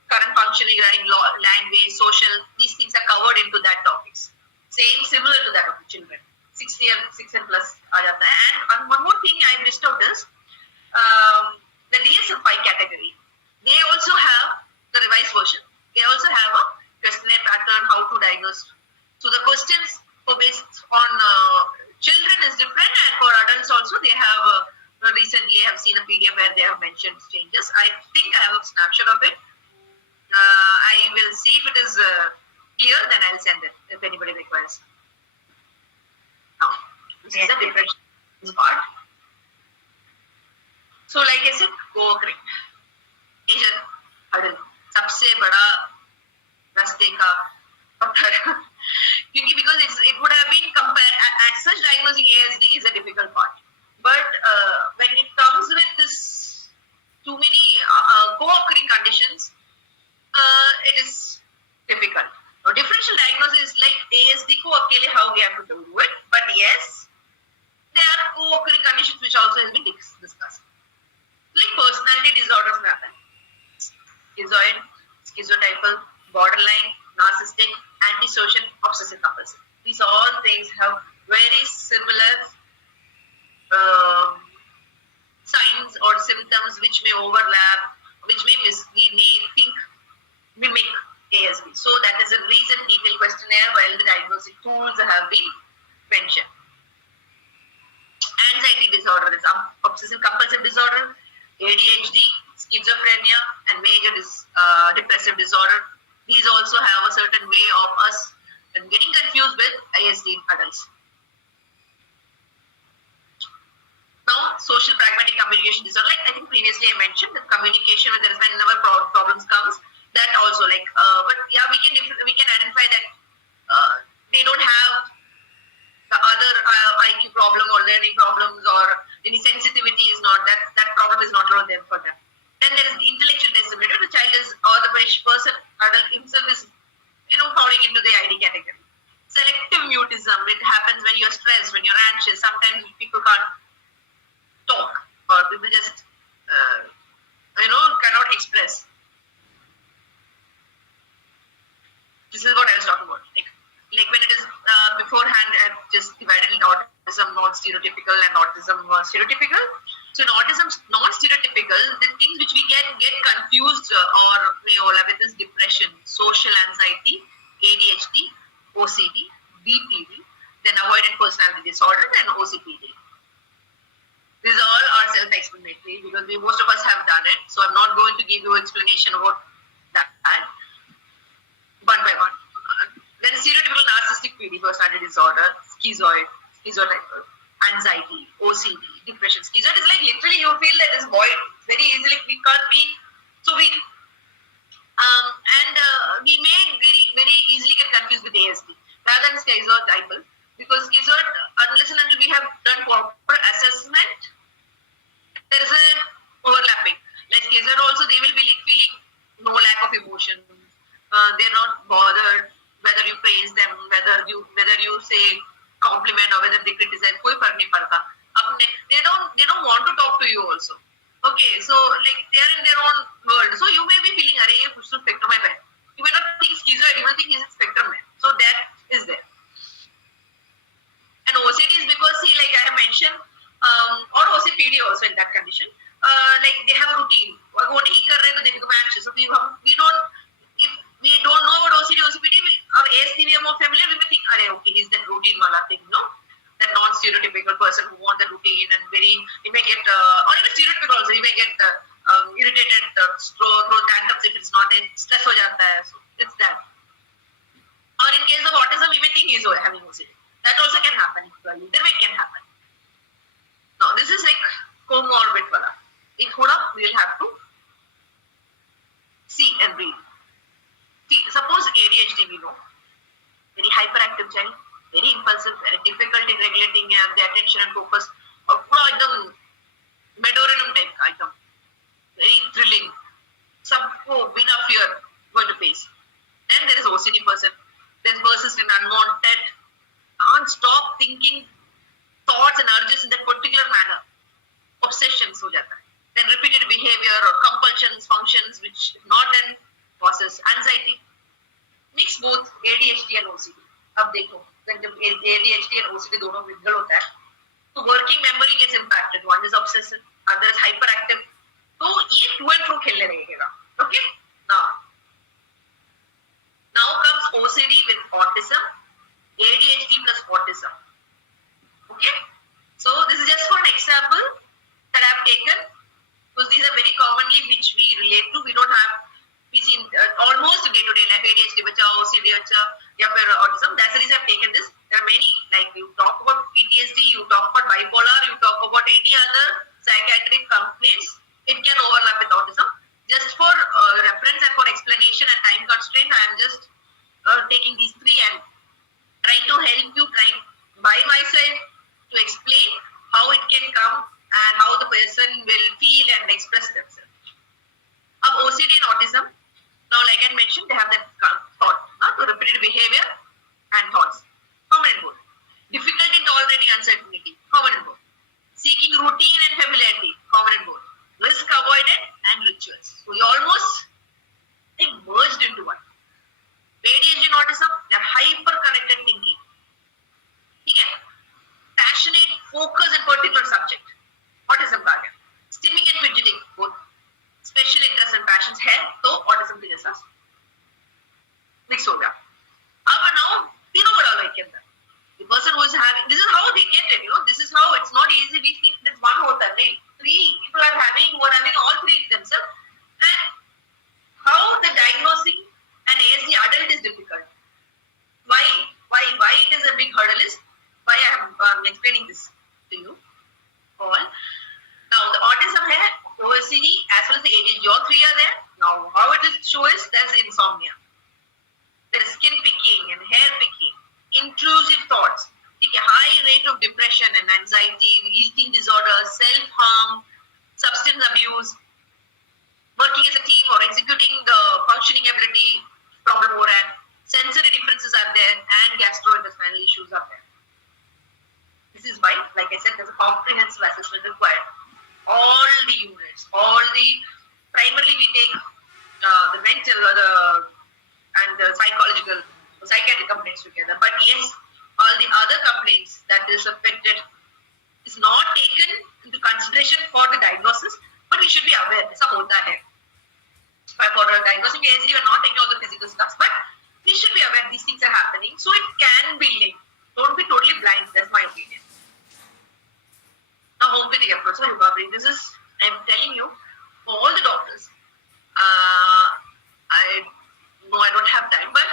current functioning regarding law, language, social. These things are covered into that topics. Similar to that of the children. 6 and plus aa jata hai. And one more thing I missed out is the DSM-5 category. They also have the revised version. They also have a questionnaire pattern, how to diagnose. So the questions based on children is different, and for adults also they have recently I have seen a PDF where they have mentioned changes. I think I have a snapshot of it. I will see if it is clear, then I'll send it if anybody requires. Now, this is the difference part. So, like I said, co-occurring. Asian hurdle. सबसे बड़ा रास्ते का पत्थर. Because it would have been compared as such. Diagnosing ASD is a difficult part, but when it comes with this too many co-occurring conditions, it is difficult. Now, differential diagnosis is like ASD ko akele how we have to do it, but yes, there are co-occurring conditions which also has been discussed. Like personality disorders happen. Schizoid, schizotypal, borderline, narcissistic, antisocial, obsessive compulsive. These all things have very similar signs or symptoms which may overlap, which we may think mimic ASD. So that is a reason detailed questionnaire while the diagnostic tools have been mentioned. Anxiety disorder is obsessive compulsive disorder, ADHD, schizophrenia, and major depressive disorder. These also have a certain way of us getting confused with ASD in adults. Now, social pragmatic communication disorder, like I think previously I mentioned, the communication whenever problems comes, that also but yeah, we can identify that they don't have the other IQ problem or learning problems or any sensitivity is not that problem is not there for them. Then there is intellectual disability. The child is or the person adult himself is falling into the ID category. Selective mutism, it happens when you're stressed, when you're anxious. Sometimes people can't talk or people just cannot express. This is what I was talking about. Like when it is beforehand, I have just divided into autism non-stereotypical and autism stereotypical. So in autism non-stereotypical, the things which we get confused or may overlap with is depression, social anxiety, ADHD, OCD, BPD, then avoidant personality disorder, and OCPD. These all are self-explanatory because most of us have done it. So I'm not going to give you explanation about that one by one. Then stereotypical narcissistic PD, personality disorder, schizotypal, anxiety, OCD, depression. Schizoid is like literally you feel that it's void. Very easily we can't be. So we we may very easily get confused with ASD rather than schizotypal, because schizoid, unless and until we have done proper assessment, there is a overlapping. Like schizoid also, they will be feeling no lack of emotion. They're not bothered whether you praise them, whether you say compliment or whether they criticize. कोई फर्क नहीं पड़ता. They don't want to talk to you also. Okay, so like they are in their own world. So you may be feeling, अरे ये कुछ तो spectrum है. You may not think schizoid, you may think he's in spectrum. So that is there. And OCD is because like I have mentioned, or OCPD also in that condition. Like they have a routine. वो नहीं कर रहे तो they become anxious. So if we don't know about OCD, OCPD, or ASD we are more familiar, we may think, okay, he's that routine wala thing, no? That non-stereotypical person who wants the routine and you may get, or even stereotypical also, you may get irritated throat tantrums if it's not there, stress ho jata hai. So it's that. Or in case of autism, we may think he's having OCD. That also can happen. Either way it can happen. Now this is like comorbid wala. We will have to see and read. See, suppose ADHD we know, very hyperactive child, very impulsive, very difficult in regulating the attention and focus. एकदम Medorinum type का एकदम very thrilling. सबको बिना fear going to face. Then there is OCD person. Then persist in unwanted, can't stop thinking thoughts and urges in that particular manner. Obsessions हो जाता है. Then repeated behavior or compulsions, functions which not then causes anxiety. Mix both ADHD and OCD. अब देखो, when ADHD and OCD दोनों mingle होता है, तो working memory gets impacted. One is obsessive, other is hyperactive. तो ये to and fro खेलने रहेगा. Okay? Now comes OCD with autism, ADHD plus autism. Okay? So this is just for an example that I have taken, because these are very commonly which we relate to. We don't have, we see almost day-to-day life, ADHD bacha, OCD bacha, ya फिर autism. That's the reason I've taken this. There are many, like you talk about PTSD, you talk about bipolar, you talk about any other psychiatric complaints, it can overlap with autism. Just for reference and for explanation and time constraint, I am just taking these three and trying to help you, trying by myself to explain how it can come and how the person will feel and express themselves. Of OCD and autism, now like I mentioned, they have that thought, to repeated behavior and thoughts. Common in both. Difficulty in tolerating uncertainty. Common in both. Seeking routine and familiarity. Common in both. Risk avoided and rituals. So you almost merged into one. ADHD and autism, they are hyper connected thinking. Okay. Passionate focus in particular subject. Autism का है. Stimming and fidgeting, both. Special interests and passions है तो autism के जैसा mix हो गया. अब now तीनों बड़ा हुआ के अंदर. The person who is having, this is how they get it, this is how it's not easy. We think that one होता है, नहीं. Three people are having all three themselves. And how the diagnosing an ASD adult is difficult. Why it is a big hurdle is why I am explaining this to you all. Now the autism है, OCD as well as the ADHD, all three are there. Now how it will show is there's insomnia, there is skin picking and hair picking, intrusive thoughts, high rate of depression and anxiety, eating disorders, self-harm, substance abuse, working as a team or executing the functioning ability problem over and sensory differences are there and gastrointestinal issues are there. This is why, like I said, there's a comprehensive assessment required. All the units, primarily we take the mental and the psychological, psychiatric complaints together. But yes, all the other complaints that is affected is not taken into consideration for the diagnosis, but we should be aware. ऐसा होता है. For diagnosing ASD, we are not taking all the physical stuff, but we should be aware these things are happening, so it can be linked. Don't be totally blind. That's my opinion. Now, homeopathic approach. Sorry, Babri. This is, I'm telling you, for all the doctors. I know I don't have time, but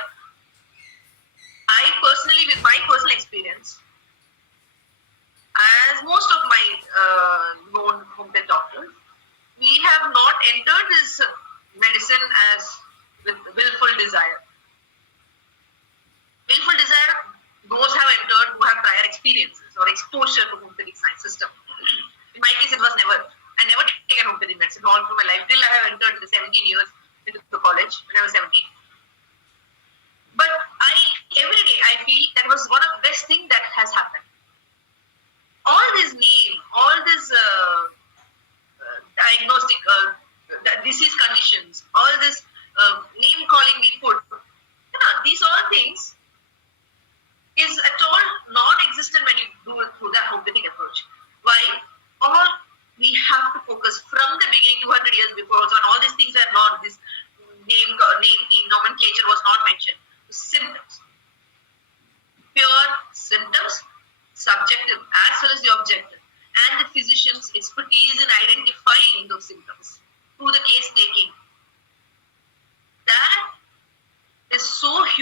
I personally, with my personal experience, as most of my known homeopathic doctors, we have not entered this medicine as with willful desire. Willful desire, those have entered who have prior experiences or exposure to homeopathic science system. In my case, it was never. I never taken homeopathic medicine all through my life till I have entered the 17 years into the college when I was 17. But every day I feel that was one of the best things that has happened. All this name, all this diagnostic, disease conditions, all this name calling we put, these all things is at all non-existent when you do it through the homeopathic approach. Why? All we have to focus from the beginning, 200 years before also, and all these things are not, this name nomenclature was not mentioned. Symptoms. Pure symptoms, subjective as well as the objective, and the physician's expertise in identifying those symptoms.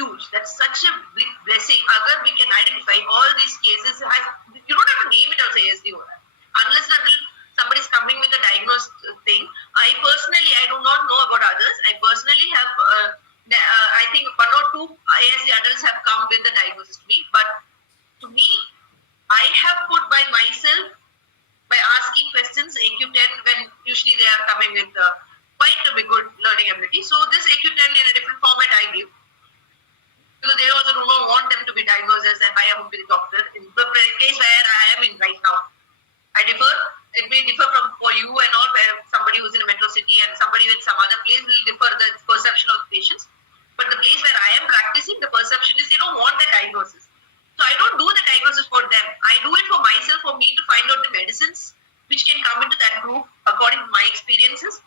huge. That's such a big blessing. Agar we can identify all these cases, you don't have to name it as ASD unless and until somebody is coming with a diagnosed thing. I do not know about others. I personally have, I think one or two ASD adults have come with the diagnosis to me. But to me, I have put by myself by asking questions AQ10 when usually they are coming with quite a good learning ability. So this AQ10 in a different format I give, because they also do not want them to be diagnosed as a homeopathic doctor in the place where I am in right now. I differ. It may differ from for you and all, where somebody who's in a metro city and somebody with some other place will differ the perception of the patients. But the place where I am practicing, the perception is they don't want the diagnosis. So I don't do the diagnosis for them. I do it for myself, for me to find out the medicines which can come into that group according to my experiences.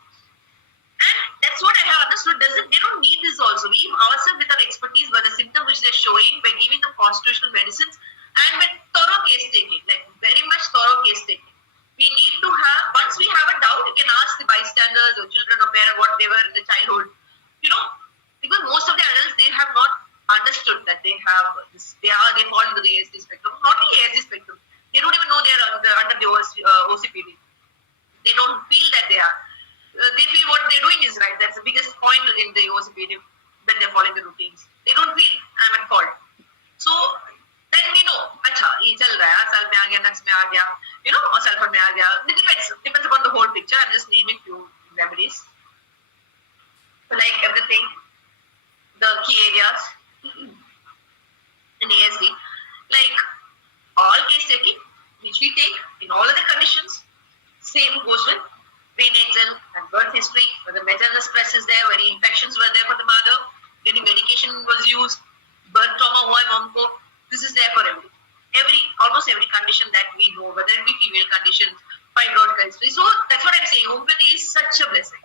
And that's what I have understood. They don't need this also. We ourselves with our expertise by the symptom which they're showing, by giving them constitutional medicines and with thorough case taking, like very much thorough case taking. We need to have, once we have a doubt, we can ask the bystanders or children or parents what they were in the childhood. Because most of the adults, they have not understood that they have this, they fall into the ASD spectrum. Not the ASD spectrum. They don't even know they are under the OCPD. They don't feel that they are. They feel what they're doing is right. That's the biggest point in the OCPD when they're following the routines. They don't feel I'm at fault. So then we know, acha, ye chal raha hai, sal mein aa gaya, nuts mein aa gaya, or sulfur mein aa gaya. It depends upon the whole picture. I'm just naming few remedies. So like everything, the key areas in ASD, like all case taking, which we take in all other conditions, same goes with prenatal and birth history, whether maternal stress is there, whether infections were there for the mother, any medication was used, birth trauma hua hai mom ko, this is there for almost every condition that we know, whether it be female conditions, fibroid history. So that's what I'm saying. Homeopathy is such a blessing.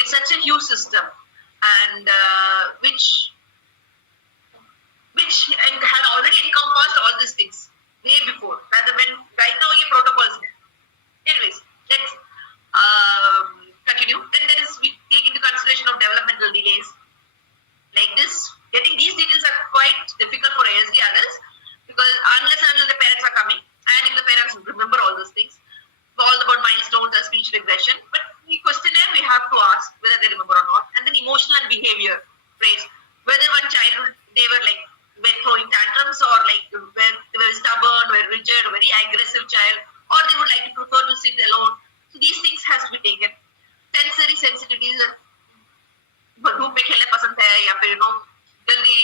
It's such a huge system, and which had already encompassed all these things way before. Rather when right now ye protocols there. Anyways, let's continue. Then we take into consideration of developmental delays. Like this, getting these details are quite difficult for ASD adults because unless and until the parents are coming, and if the parents remember all those things, all about milestones or speech regression, but the questionnaire we have to ask whether they remember or not, and then emotional and behavior traits, whether one child they were throwing tantrums or where they were stubborn, were rigid, very aggressive child, or they would like to prefer to sit alone. So these things has to be taken. Sensory sensitivities, धूप में खेलना पसंद है या फिर जल्दी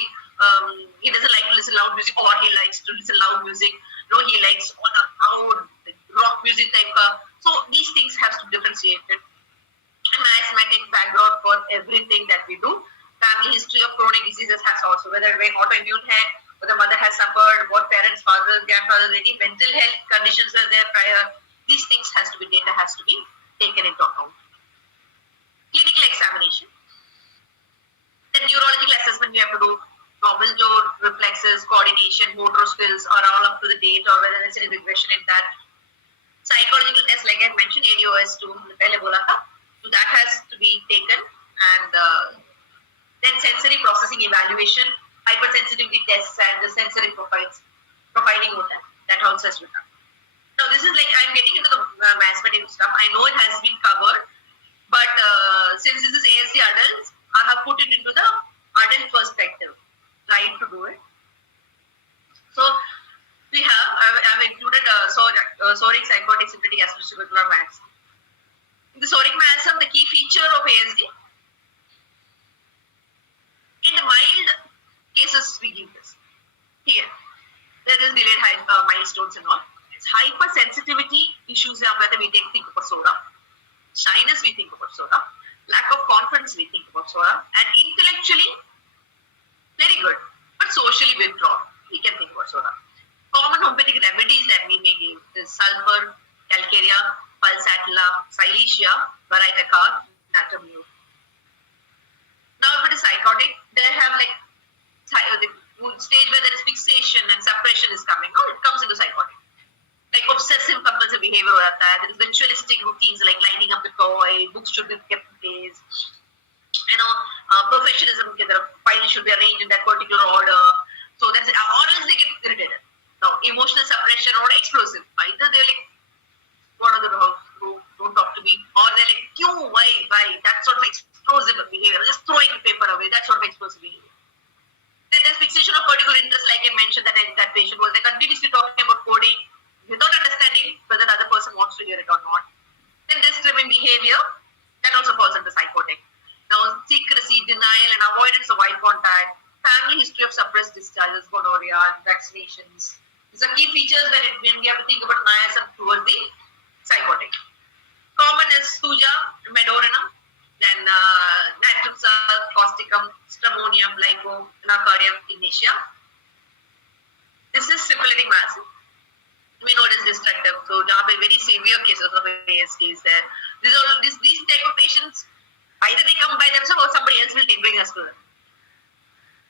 he doesn't like to listen loud music or he likes to listen loud music. He likes all the loud rock music type. So these things have to be differentiated. And asthmatic background for everything that we do. Family history of chronic diseases has also, whether autoimmune hai, whether mother has suffered, what parents, fathers, grandfathers, any mental health conditions are there prior. These things has to be taken into account. Clinical examination. The neurological assessment we have to do. Normal jaw reflexes, coordination, motor skills are all up to the date, or whether there's any regression in that. Psychological test, like I mentioned, ADOS to pehle bola tha. So that has to be taken, and then sensory processing evaluation, hypersensitivity tests, and the sensory profiling hota hai. That also has to be done. Now this is I'm getting into the mathematical stuff. I know it has been covered, but since this is ASD adults, I have put it into the adult perspective. Try to do it. So we have, I've included soric, psychotic, synthetic, acidosubicular maths. In the soric maths, the key feature of ASD, in the mild cases we give this. Here, there is delayed milestones and all. It's hypersensitivity issues are whether we think about soda. Shyness we think about soda. Lack of confidence we think about soda. And intellectually, very good, but socially withdrawn. We can think about soda. Common homeopathic remedies that we may give is sulfur, calcarea, pulsatilla, silesia, barytica, natamute. Now, if it is psychotic, they have the stage where there is fixation and suppression is coming. No, it comes into psychotic. Like obsessive compulsive behavior, there is ritualistic routines like lining up the toy, books should be kept in place. Professionalism, filing should be arranged in that particular order. So that's or else they get irritated. Now, emotional suppression or explosive. Either they're like, what are the dogs? Don't talk to me. Or they're like, why? That sort of explosive behavior. Just throwing paper away. That sort of explosive behavior. Then there's fixation of particular interest, like I mentioned that patient was. They continuously talking about coding without understanding whether the other person wants to hear it or not. Then there's driven behavior. That also falls under psychotic. Now, secrecy, denial, and avoidance of eye contact. Family history of suppressed discharges, gonorrhea, vaccinations. These are key features when we have to think about niacin towards the psychotic. Common is thuja, medorinum, then nitrosal, causticum, stramonium, lipo, anacardium, ignatia. This is syphilitic mass. We know it is destructive. So, there are very severe cases of ASD there. These type of patients, either they come by themselves or somebody else will bring us to them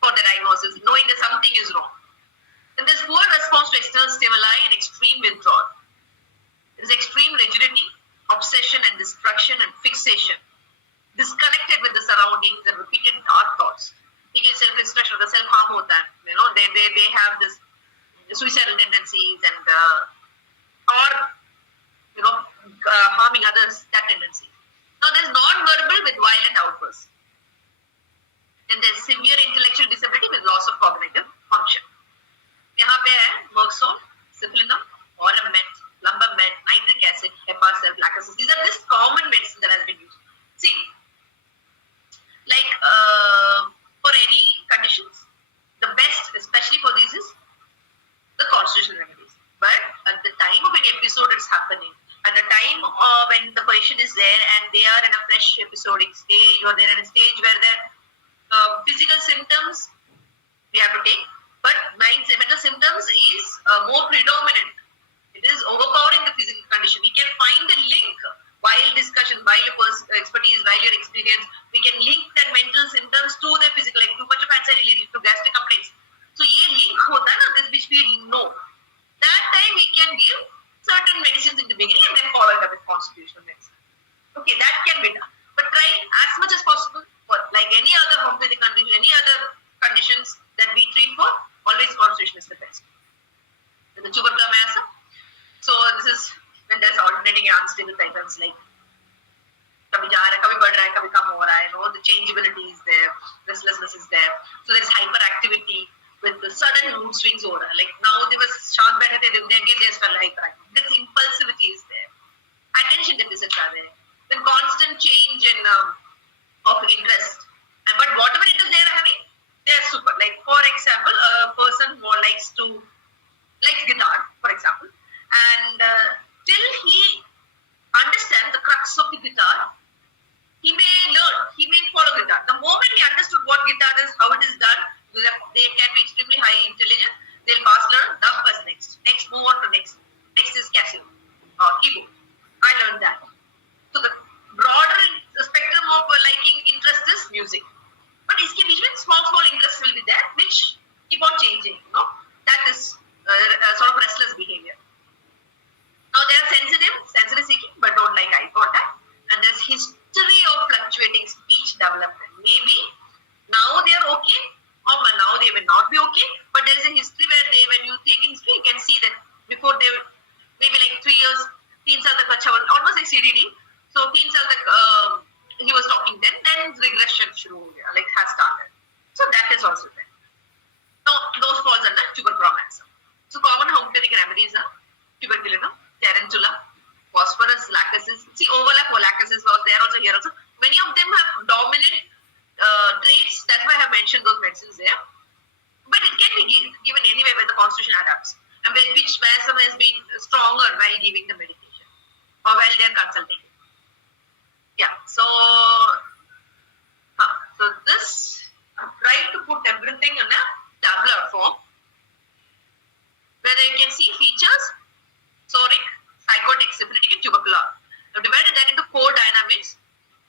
for the diagnosis, knowing that something is wrong. Then there's poor response to external stimuli and extreme withdrawal. There is extreme rigidity, obsession and destruction and fixation. Disconnected with the surroundings and repeated dark thoughts. He gets self-destruction, the self-harm hota hai. They have this suicidal tendencies and harming others, that tendency. Now there's non-verbal with violent outbursts. Then there's severe intellectual disability with loss of cognitive function. यहाँ पे है Merxone, Cipelinum, Oramet, Lumbamet, nitric acid, Hepacel, Lacazes. These are just common medicine that has been used. See, like for any conditions, the best, especially for these, is the constitutional remedies. But at the time of an episode it's happening, at the time when the patient is there and they are in a fresh episodic stage, or they're in a stage where their physical symptoms we have to take, but mental symptoms is more predominant. It is overpowering the physical condition. We can find a link while discussion, while your expertise, while your experience, we can link that mental symptoms to the physical, like too much of anxiety leads to gastric complaints. So ये link होता है ना, this which we know. That time we can give certain medicines in the beginning and then follow it up with constitutional medicine. Okay, that can be done. But try as much as possible for, like any other homeopathic condition, any other conditions that we treat for, always constitution is the best. The tuberculosis. So this is when there's alternating and unstable patterns, like कभी जा रहा है, कभी बढ़ रहा है, कभी कम हो रहा है. The changeability is there, restlessness is there. So there's hyperactivity with the sudden mood swings हो रहा है. Like now they were शांत बैठे थे, again they're still hyperactive. This impulsivity is there. Attention deficits are there. Then constant change in of interest. But whatever interest they are having, they are super. Like for example, a person who likes guitar, for example, and till he understands the crux of the guitar, he may learn, he may follow guitar. The moment he understood what guitar is, how it is done, they can be extremely high intelligent. They'll pass learn, dub was next. Next, move on to next. Next is Casio or keyboard. I learned that. So the broader spectrum of liking interest is music. But iske beech mein small interests will be there, which keep on changing. That is sort of restless behavior. Now they are sensory seeking, but don't like eye contact. And there's history of fluctuating speech development. Maybe now they are okay, or now they may not be okay. But there is a history where when you take in history, you can see that before they maybe like 3 years, 3 saal tak acha, almost like CDD. So 3 saal tak he was talking then regression has started. So that is also there. Now those falls under tuberculosis. So common homeopathic remedies are tuberculinum, tarantula, phosphorus, lacasis. See, overlap or lacasis was there also here also. Many of them have dominant traits. That's why I have mentioned those medicines there. But it can be given anywhere where the constitution adapts, and where some has been stronger while giving the medication or while they are consulting. Yeah. So this I've tried to put everything in a tabular form, where you can see features: psoric, psychotic, syphilitic, and tubercular. I've divided that into 4 dynamics: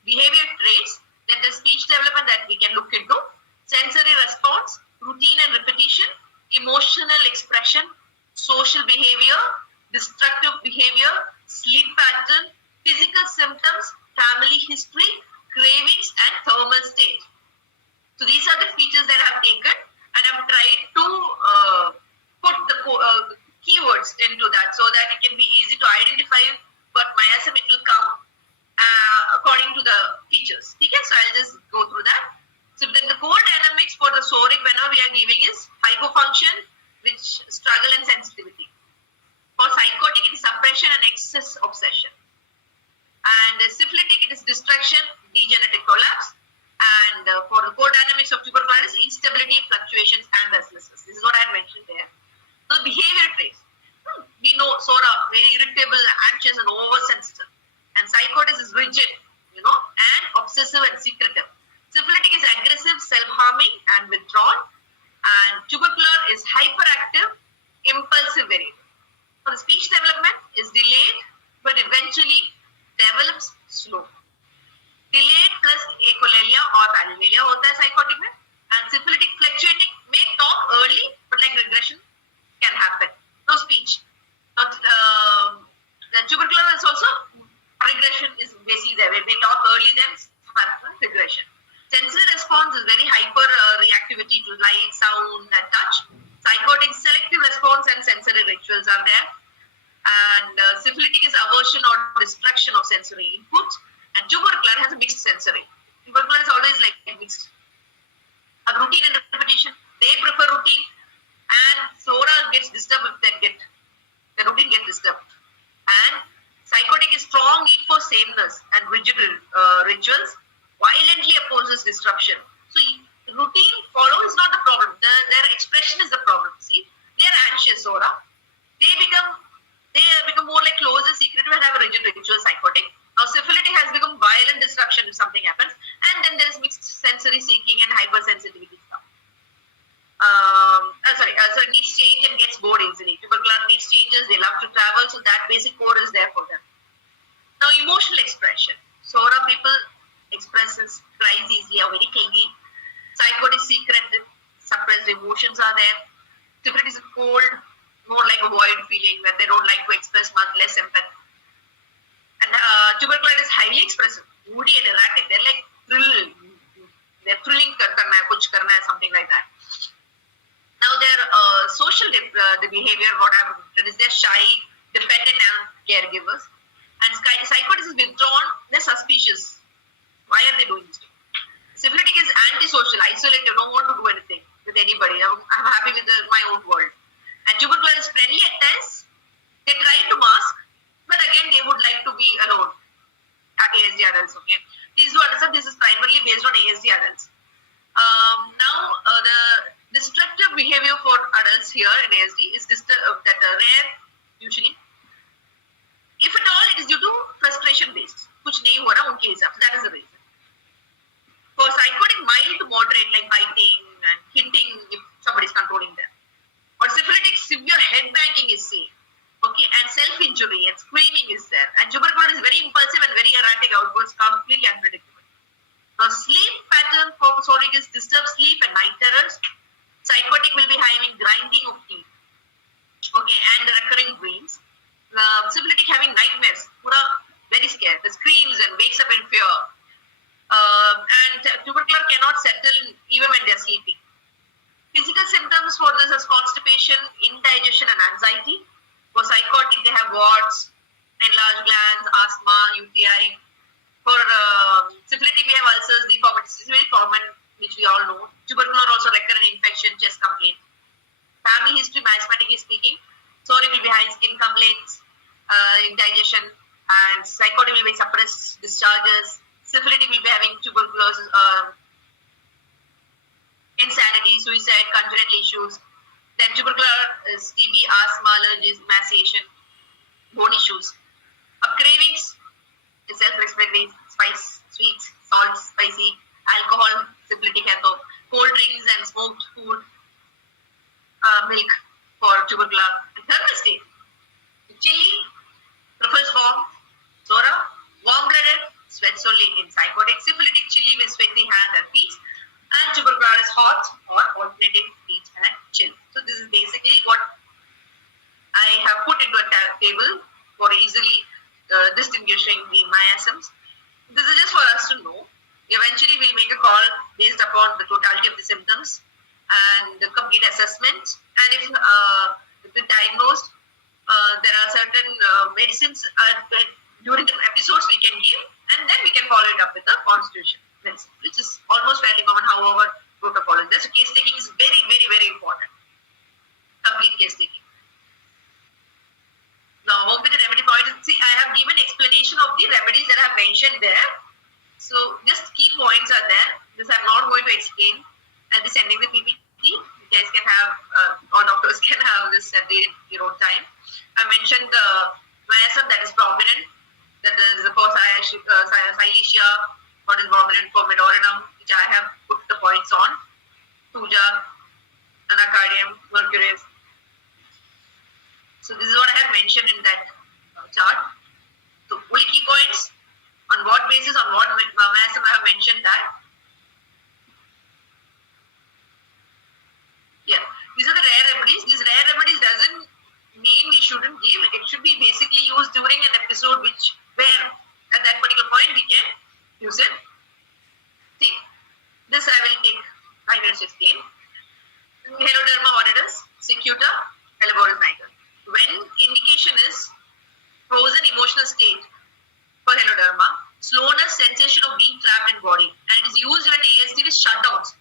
behavior traits, then the speech development that we can look into, sensory response, routine and repetition, emotional expression, social behavior, destructive behavior, sleep pattern, physical symptoms, family history, cravings, and thermal state. So these are the features that have we are giving is hypofunction, which struggle and sensitivity. For psychotic, it is suppression and excess obsession. And syphilitic, it is distraction, degenerative collapse. And for the core dynamics of tuberculosis, instability, fluctuations, and restlessness. This is what I had mentioned there. So the behavior traits. We know Sora, very irritable, anxious, and oversensitive. And psychotic is rigid, and obsessive and secretive. Syphilitic is aggressive, self-harming, and withdrawn. And tubercular is hyperactive, impulsive variable. So the speech development is delayed, but eventually develops slow. Delayed plus echolalia or palilalia होता है psychotic में, and syphilitic fluctuating may talk early, but like regression can happen. No speech. Not, the tubercular is also regression is basically there. When they talk early, then have regression. Sensory response is very hyper reactivity to light, sound, and touch. Psychotic selective response and sensory rituals are there. And syphilitic is aversion or destruction of sensory input. And tubercular has a mixed sensory. Tubercular is always like mixed. A routine and repetition. They prefer routine. And Sora gets disturbed if the routine gets disturbed. And psychotic is strong need for sameness and rigid rituals. Violently opposes disruption. So routine follow is not the problem. Their expression is the problem. See, they are anxious, Sora. They become more like closer, secretive, and have a rigid ritual psychotic. Now syphilitic has become violent disruption if something happens, and then there is mixed sensory seeking and hypersensitivity stuff. Needs change and gets bored easily. Tubercular needs changes, they love to travel, so that basic core is there for them. Now emotional expression. Sora people expresses, cries easily, are very clingy. Psychotic secret, suppressed emotions are there. Syphilitic is cold, more like a void feeling where they don't like to express much, less empathy. And tubercular is highly expressive, moody and erratic. They're like they're thrilling, something like that. Now their social the behavior, what I've written is they're shy, dependent on caregivers. And psychotic is withdrawn, they're suspicious. Why are they doing this? Syphilitic is antisocial, isolated, don't want to do anything with anybody. I'm happy with my own world. And tubercular is friendly at times. They try to mask, but again, they would like to be alone. ASD adults, okay? Please do understand this is primarily based on ASD adults. The destructive behavior for adults here in ASD is that rare, usually. If at all, it is due to frustration based. कुछ नहीं हो रहा उनके हिसाब से. That is the reason. For psychotic, mild to moderate, like biting and hitting if somebody is controlling them. Or syphilitic, severe head banging is seen. Okay, and self-injury and screaming is there. And tubercular is very impulsive and very erratic outbursts, completely unpredictable. Now, sleep pattern for psychotic is disturbed sleep and night terrors. Psychotic will be having grinding of teeth. Okay, and recurring dreams. Syphilitic having nightmares, very scared. The screams and wakes up in fear. And tubercular cannot settle even when they are sleeping. Physical symptoms for this is constipation, indigestion, and anxiety. For psychotic, they have warts, enlarged glands, asthma, UTI. For syphilitic, we have ulcers, deformities. This is very common, which we all know. Tubercular also recurrent infection, chest complaint. Family history, miasmatically speaking. Sorry, will be having skin complaints, indigestion, and psychotic will be suppressed discharges. Syphilitic will be having tuberculosis, insanity, suicide, congenital issues. Then tubercular is TB, asthma, allergies, emaciation, bone issues. Cravings is self-respiratory, spice, sweet, salt, spicy, alcohol, syphilitic hai to, cold drinks and smoked food, milk for tubercular. And thermal state, chilly, prefers warm, Sora, warm-blooded, sweats only in psychotic, syphilitic, chilly with sweaty hand and feet. And tubercular is hot or alternating heat and chill. So this is basically what I have put into a table for easily distinguishing the miasms. This is just for us to know. Eventually, we'll make a call based upon the totality of the symptoms and the complete assessment. And if we're diagnosed, there are certain medicines during the episodes we can give, and then we can follow it up with the constitution medicine, which is almost fairly common, however, protocol is there. So case taking is very PPT. You guys can have, all doctors can have this at your own time. I mentioned the miasm that is prominent, that is for Silesia, what is prominent for Medorinum, which I have put the points on, Tuja, Anacardium, Mercurius. So this is what I have mentioned in that chart. So only key points, on what basis, on what miasm I have mentioned that. Yeah, these are the rare remedies. These rare remedies doesn't mean we shouldn't give. It should be basically used during an episode where at that particular point we can use it. See, this I will take 5 minutes to explain. Heloderma horridus, Cicuta, Helleborus niger. When indication is frozen emotional state for Heloderma, slowness, sensation of being trapped in body, and it is used when ASD is shutdowns,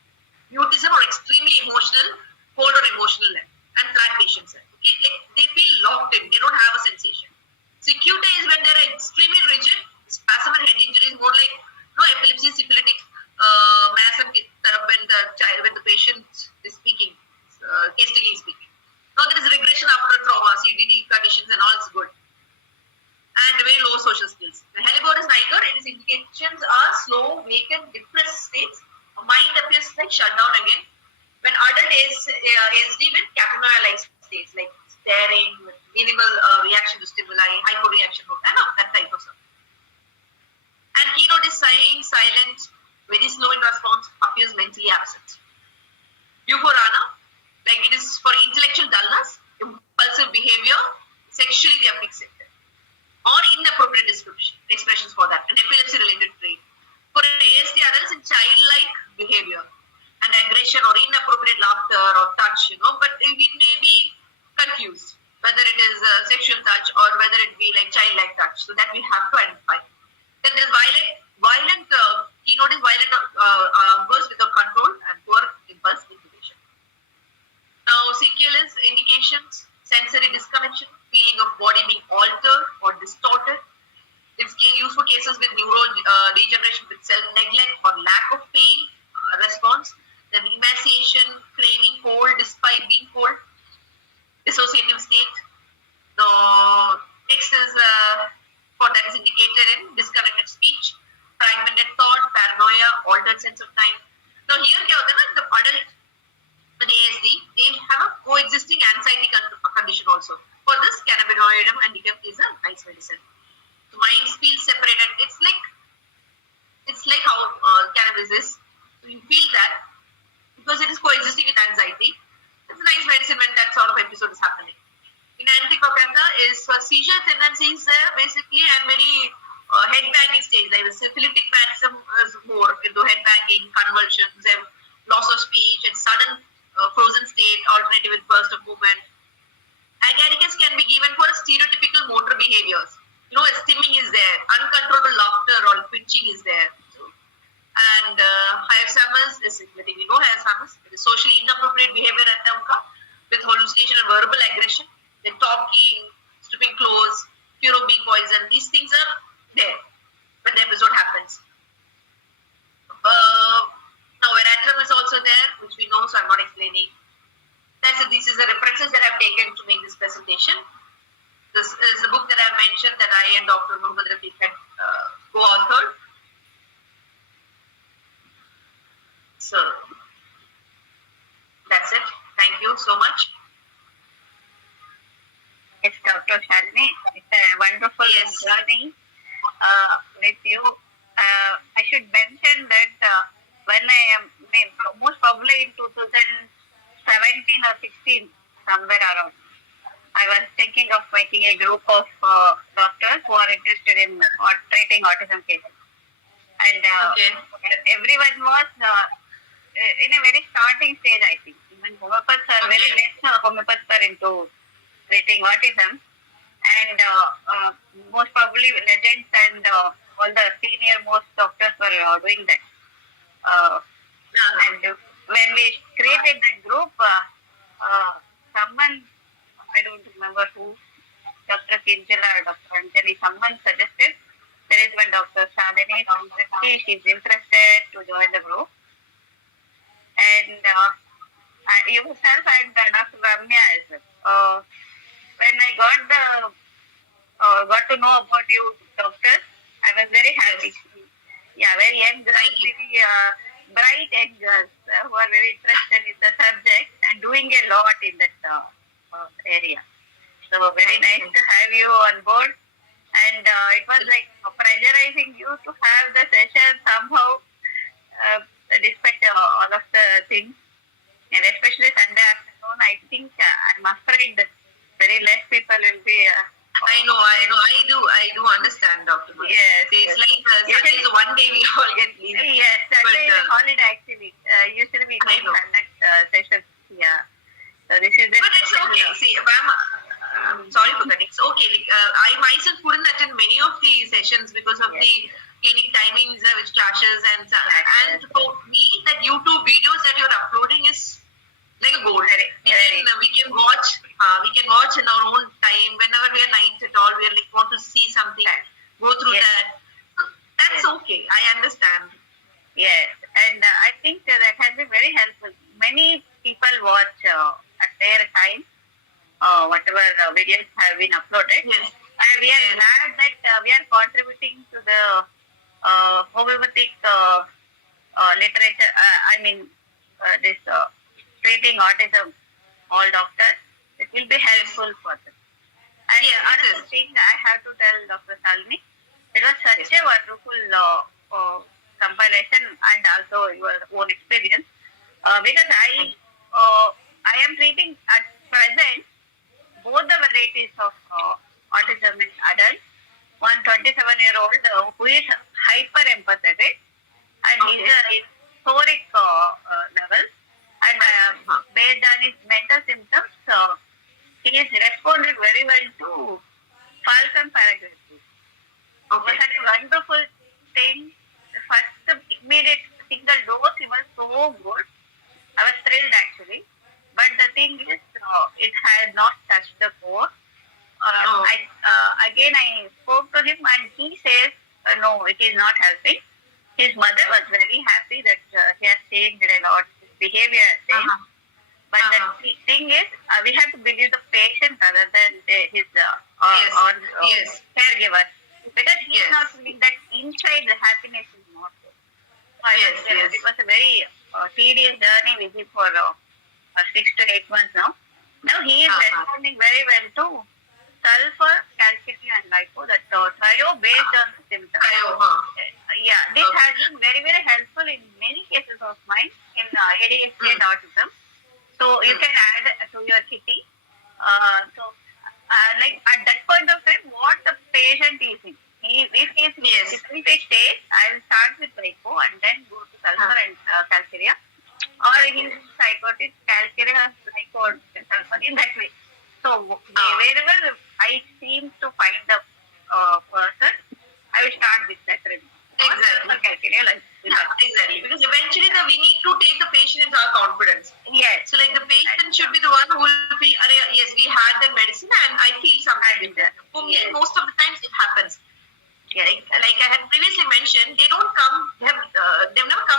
mutism or extremely emotional, cold or emotional, and flat patients. Okay, like they feel locked in, they don't have a sensation. Cicuta is when they're extremely rigid, spasm and head injury is more like epilepsy, syphilitic miasm when the patient is speaking, hastily speaking. Now there is regression after trauma, CDD conditions and all is good. And very low social skills. The Helleborus niger, its indications are slow, vacant, depressed states. Mind appears like shut down again. When adult ASD with capnoia-like states, like staring, with minimal reaction to stimuli, hyporeaction, that type of stuff. And keynote is sighing, silent, very slow in response, appears mentally absent. Euphorana, like it is for intellectual dullness, impulsive behavior, sexually they are fixated, or inappropriate expressions for that, an epilepsy-related trait. For ASD adults in childlike behavior and aggression or inappropriate laughter or touch, but it may be confused whether it is sexual touch or whether it be like childlike touch. So that we have to identify. Then there's violent keynote is violent outbursts without control and poor impulse inhibition. Now, sequel is indications, sensory disconnection, feeling of body being altered or distorted. It's used for cases with neurodegeneration with self-neglect or lack of pain response. Then emaciation, craving cold despite being cold. Dissociative state. Now, next is for that is indicated in disconnected speech, fragmented thought, paranoia, altered sense of time. Now, here क्या होता है ना, the adult with ASD, they have a coexisting anxiety condition also. For this, cannabinoidum and nicum is a nice medicine. So minds feel separated. It's like how cannabis is. So you feel that because it is coexisting with anxiety. It's a nice medicine when that sort of episode is happening. In anticoagulanta is for seizure tendencies basically and very head-banging stage. Like the syphilitic miasm is more into head-banging, convulsions, loss of speech, and sudden frozen state, alternative with burst of movement. Agaricus can be given for stereotypical motor behaviors. Stimming is there, uncontrollable laughter or twitching is there. And Alzheimer's is syphilitic. We know Alzheimer's. It is socially inappropriate behavior with hallucination and verbal aggression. They're talking, stripping clothes, fear of being poisoned. These things are there when the episode happens. Now, veratrum is also there, which we know, so I'm not explaining. That's it. These are the references that I've taken to make this presentation. This is the book that I've mentioned that I and Dr. Homeopathic had co-authored. So, that's it. Thank you so much. Yes, Dr. Shalini, it's a wonderful journey with you. I should mention that when I am, most probably in 2017 or 16, somewhere around, I was thinking of making a group of doctors who are interested in treating autism cases. And everyone was in a very starting stage, I think. Even homeopaths are very less homeopaths are into treating autism, and most probably legends and all the senior most doctors were doing that. And when we created that group, someone, I don't remember who, Dr. Kinjala or Dr. Anjali, someone suggested there is one Dr. Shalini from Turkey, she's interested to join the group. And yourself and Dr. Ramya as well. When I got to know about you, doctor, I was very happy. Yes. Yeah, very young girls, Thank you. very bright young girls who are very interested in the subject and doing a lot in that area. So very Thank nice you. to have you on board. And it was like pressurizing you to have the session somehow, despite all of the things. And especially Sunday afternoon, I think I'm afraid very less people will be. I know, I do understand, Dr. Murthy. Yes, It's yes. like Sunday is one day we all get leave. Yes, Sunday is a But, holiday actually. Usually we I don't know. conduct sessions. Yeah. So this is. But it's okay. See, sorry for that. It's okay. Like, I myself couldn't attend many of the sessions because of Yes. the clinic timings which clashes and Clashes. for me that YouTube videos that you're uploading is like a gold. We can watch in our own time whenever we are night at all. We are like want to see something, go through Yes. that. That's Yes. okay. I understand. Yes, and I think that has been very helpful. Many people watch at their time whatever videos have been uploaded. Yes. And we are Yes. glad that we are contributing to the homeopathic literature. I mean, this treating autism, all doctors. It will be helpful for them. And Yes, it another is. thing I have to tell Dr. Salmi, it was such a wonderful compilation and also your own experience. Because I am treating at present both the varieties of autism in adults. One 27-year-old who is hyper empathetic and Okay. is in euphoric levels. And based on his mental symptoms, he has responded very well to Falcon paragraph. Okay. Was such a wonderful thing. The first immediate single dose, he was so good. I was thrilled actually. But the thing is, it had not touched the core. I spoke to him and he says, no, it is not helping. His mother was very happy that he has changed a lot. His behavior has changed. Uh-huh. But the thing is, we have to believe the patient rather than his Yes. caregiver. Because he is Yes. not feeling that inside the happiness is not there. Yes, yes. It was a very tedious journey with him for 6 to 8 months now. Now he is responding very well to sulfur, calcium and lipo, that trio based on the symptoms. Yeah, this has been very, very helpful in many cases of mine in ADHD and autism. So you can add to your kitty. Like at that point of time, what the patient is in. If he is in a different state, I will start with lipo and then go to sulfur and calcium. Or he is psychotic, calcium, lipo, and sulfur in that way. So wherever I seem to find the person, I will start with that remedy. Exactly. Exactly. Because eventually we need to take the patient into our confidence. Yes. So like the patient should be the one who will feel, yes, we had the medicine and I feel something different. For me, most of the times it happens. Yes. Like I had previously mentioned, they've never come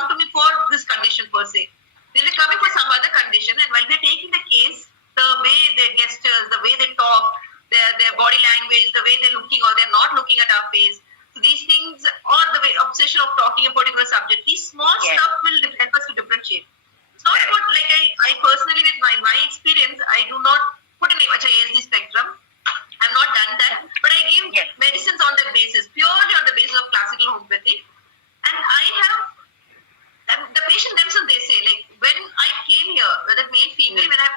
to me for this condition per se. They'll be coming for some other condition, and while we're taking the case, the way they gestures, the way they talk, their body language, the way they're looking or they're not looking at our face. So these things, or the way obsession of talking a particular subject, these small stuff will help us to differentiate. It's not about like I personally with my experience, I do not put a name at ASD spectrum. I've not done that, but I give medicines on that basis, purely on the basis of classical homeopathy. And I have the patient themselves, they say, like when I came here, whether male, female, when I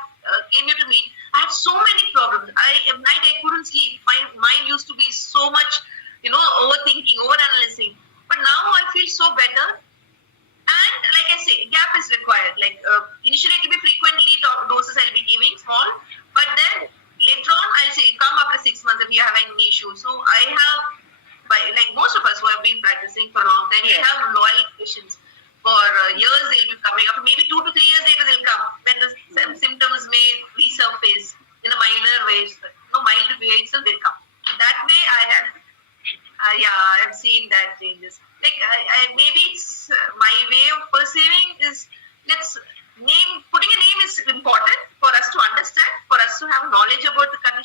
came here to meet, I had so many problems. At night I couldn't sleep. My mind used to be so much, overthinking, overanalyzing. But now I feel so better. And like I say, gap is required. Like initially it will be frequently doses I'll be giving small, but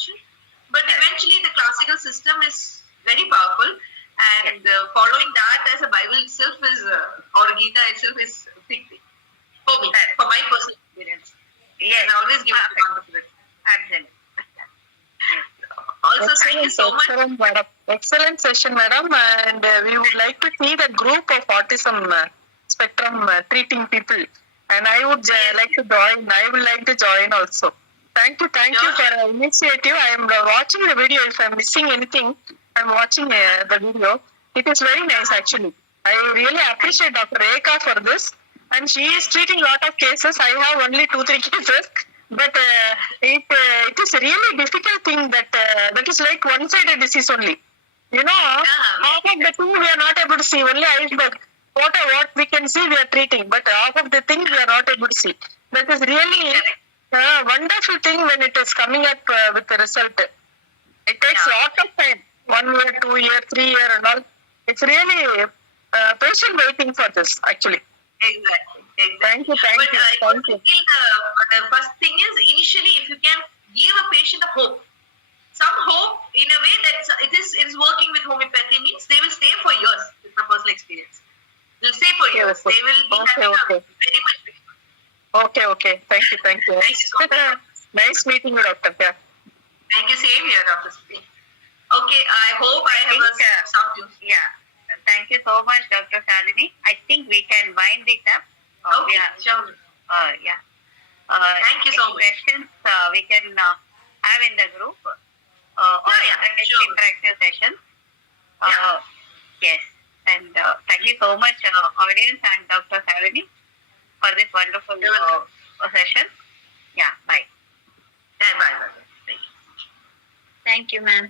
mentioned. But eventually, the classical system is very powerful, and following that as a Bible itself is, or Gita itself is a big thing for me, for my personal experience. Yes. And I always give it a compliment. Absolutely. Also, thank you so much. Excellent, madam. Excellent session, madam. And we would like to see the group of autism spectrum treating people. And I would like to join. I would like to join also. Thank you for the initiative. I am watching the video. If I am missing anything, I am watching the video. It is very nice, actually. I really appreciate Dr. Rekha for this. And she is treating a lot of cases. I have only 2-3 cases. But it is a really difficult thing that is like one-sided disease only. You know, half of the thing we are not able to see, only iceberg. What we can see we are treating, but half of the things we are not able to see. That is really a wonderful thing when it is coming up with the result. It takes a lot of time, 1 year, 2 year, 3 year and all. It's really patient waiting for this, actually. Exactly. Thank you. But I feel the first thing is, initially, if you can give a patient a hope, some hope in a way that it is working with homeopathy means they will stay for years with my personal experience. They'll stay for years. They will be having a very much better. Okay. Thank you. Thank you so much. Nice meeting you, Doctor. Yeah. Thank you. Same here, Dr. Sri. Okay, I hope I have some use. Yeah. Thank you so much, Dr. Shalini. I think we can wind it up. Okay, sure. Yeah. Thank you so much. Questions we can have in the group or interactive sessions. Yes. And thank you so much, audience and Dr. Shalini, for this wonderful session. Yeah. Bye. Bye. Thank you, ma'am.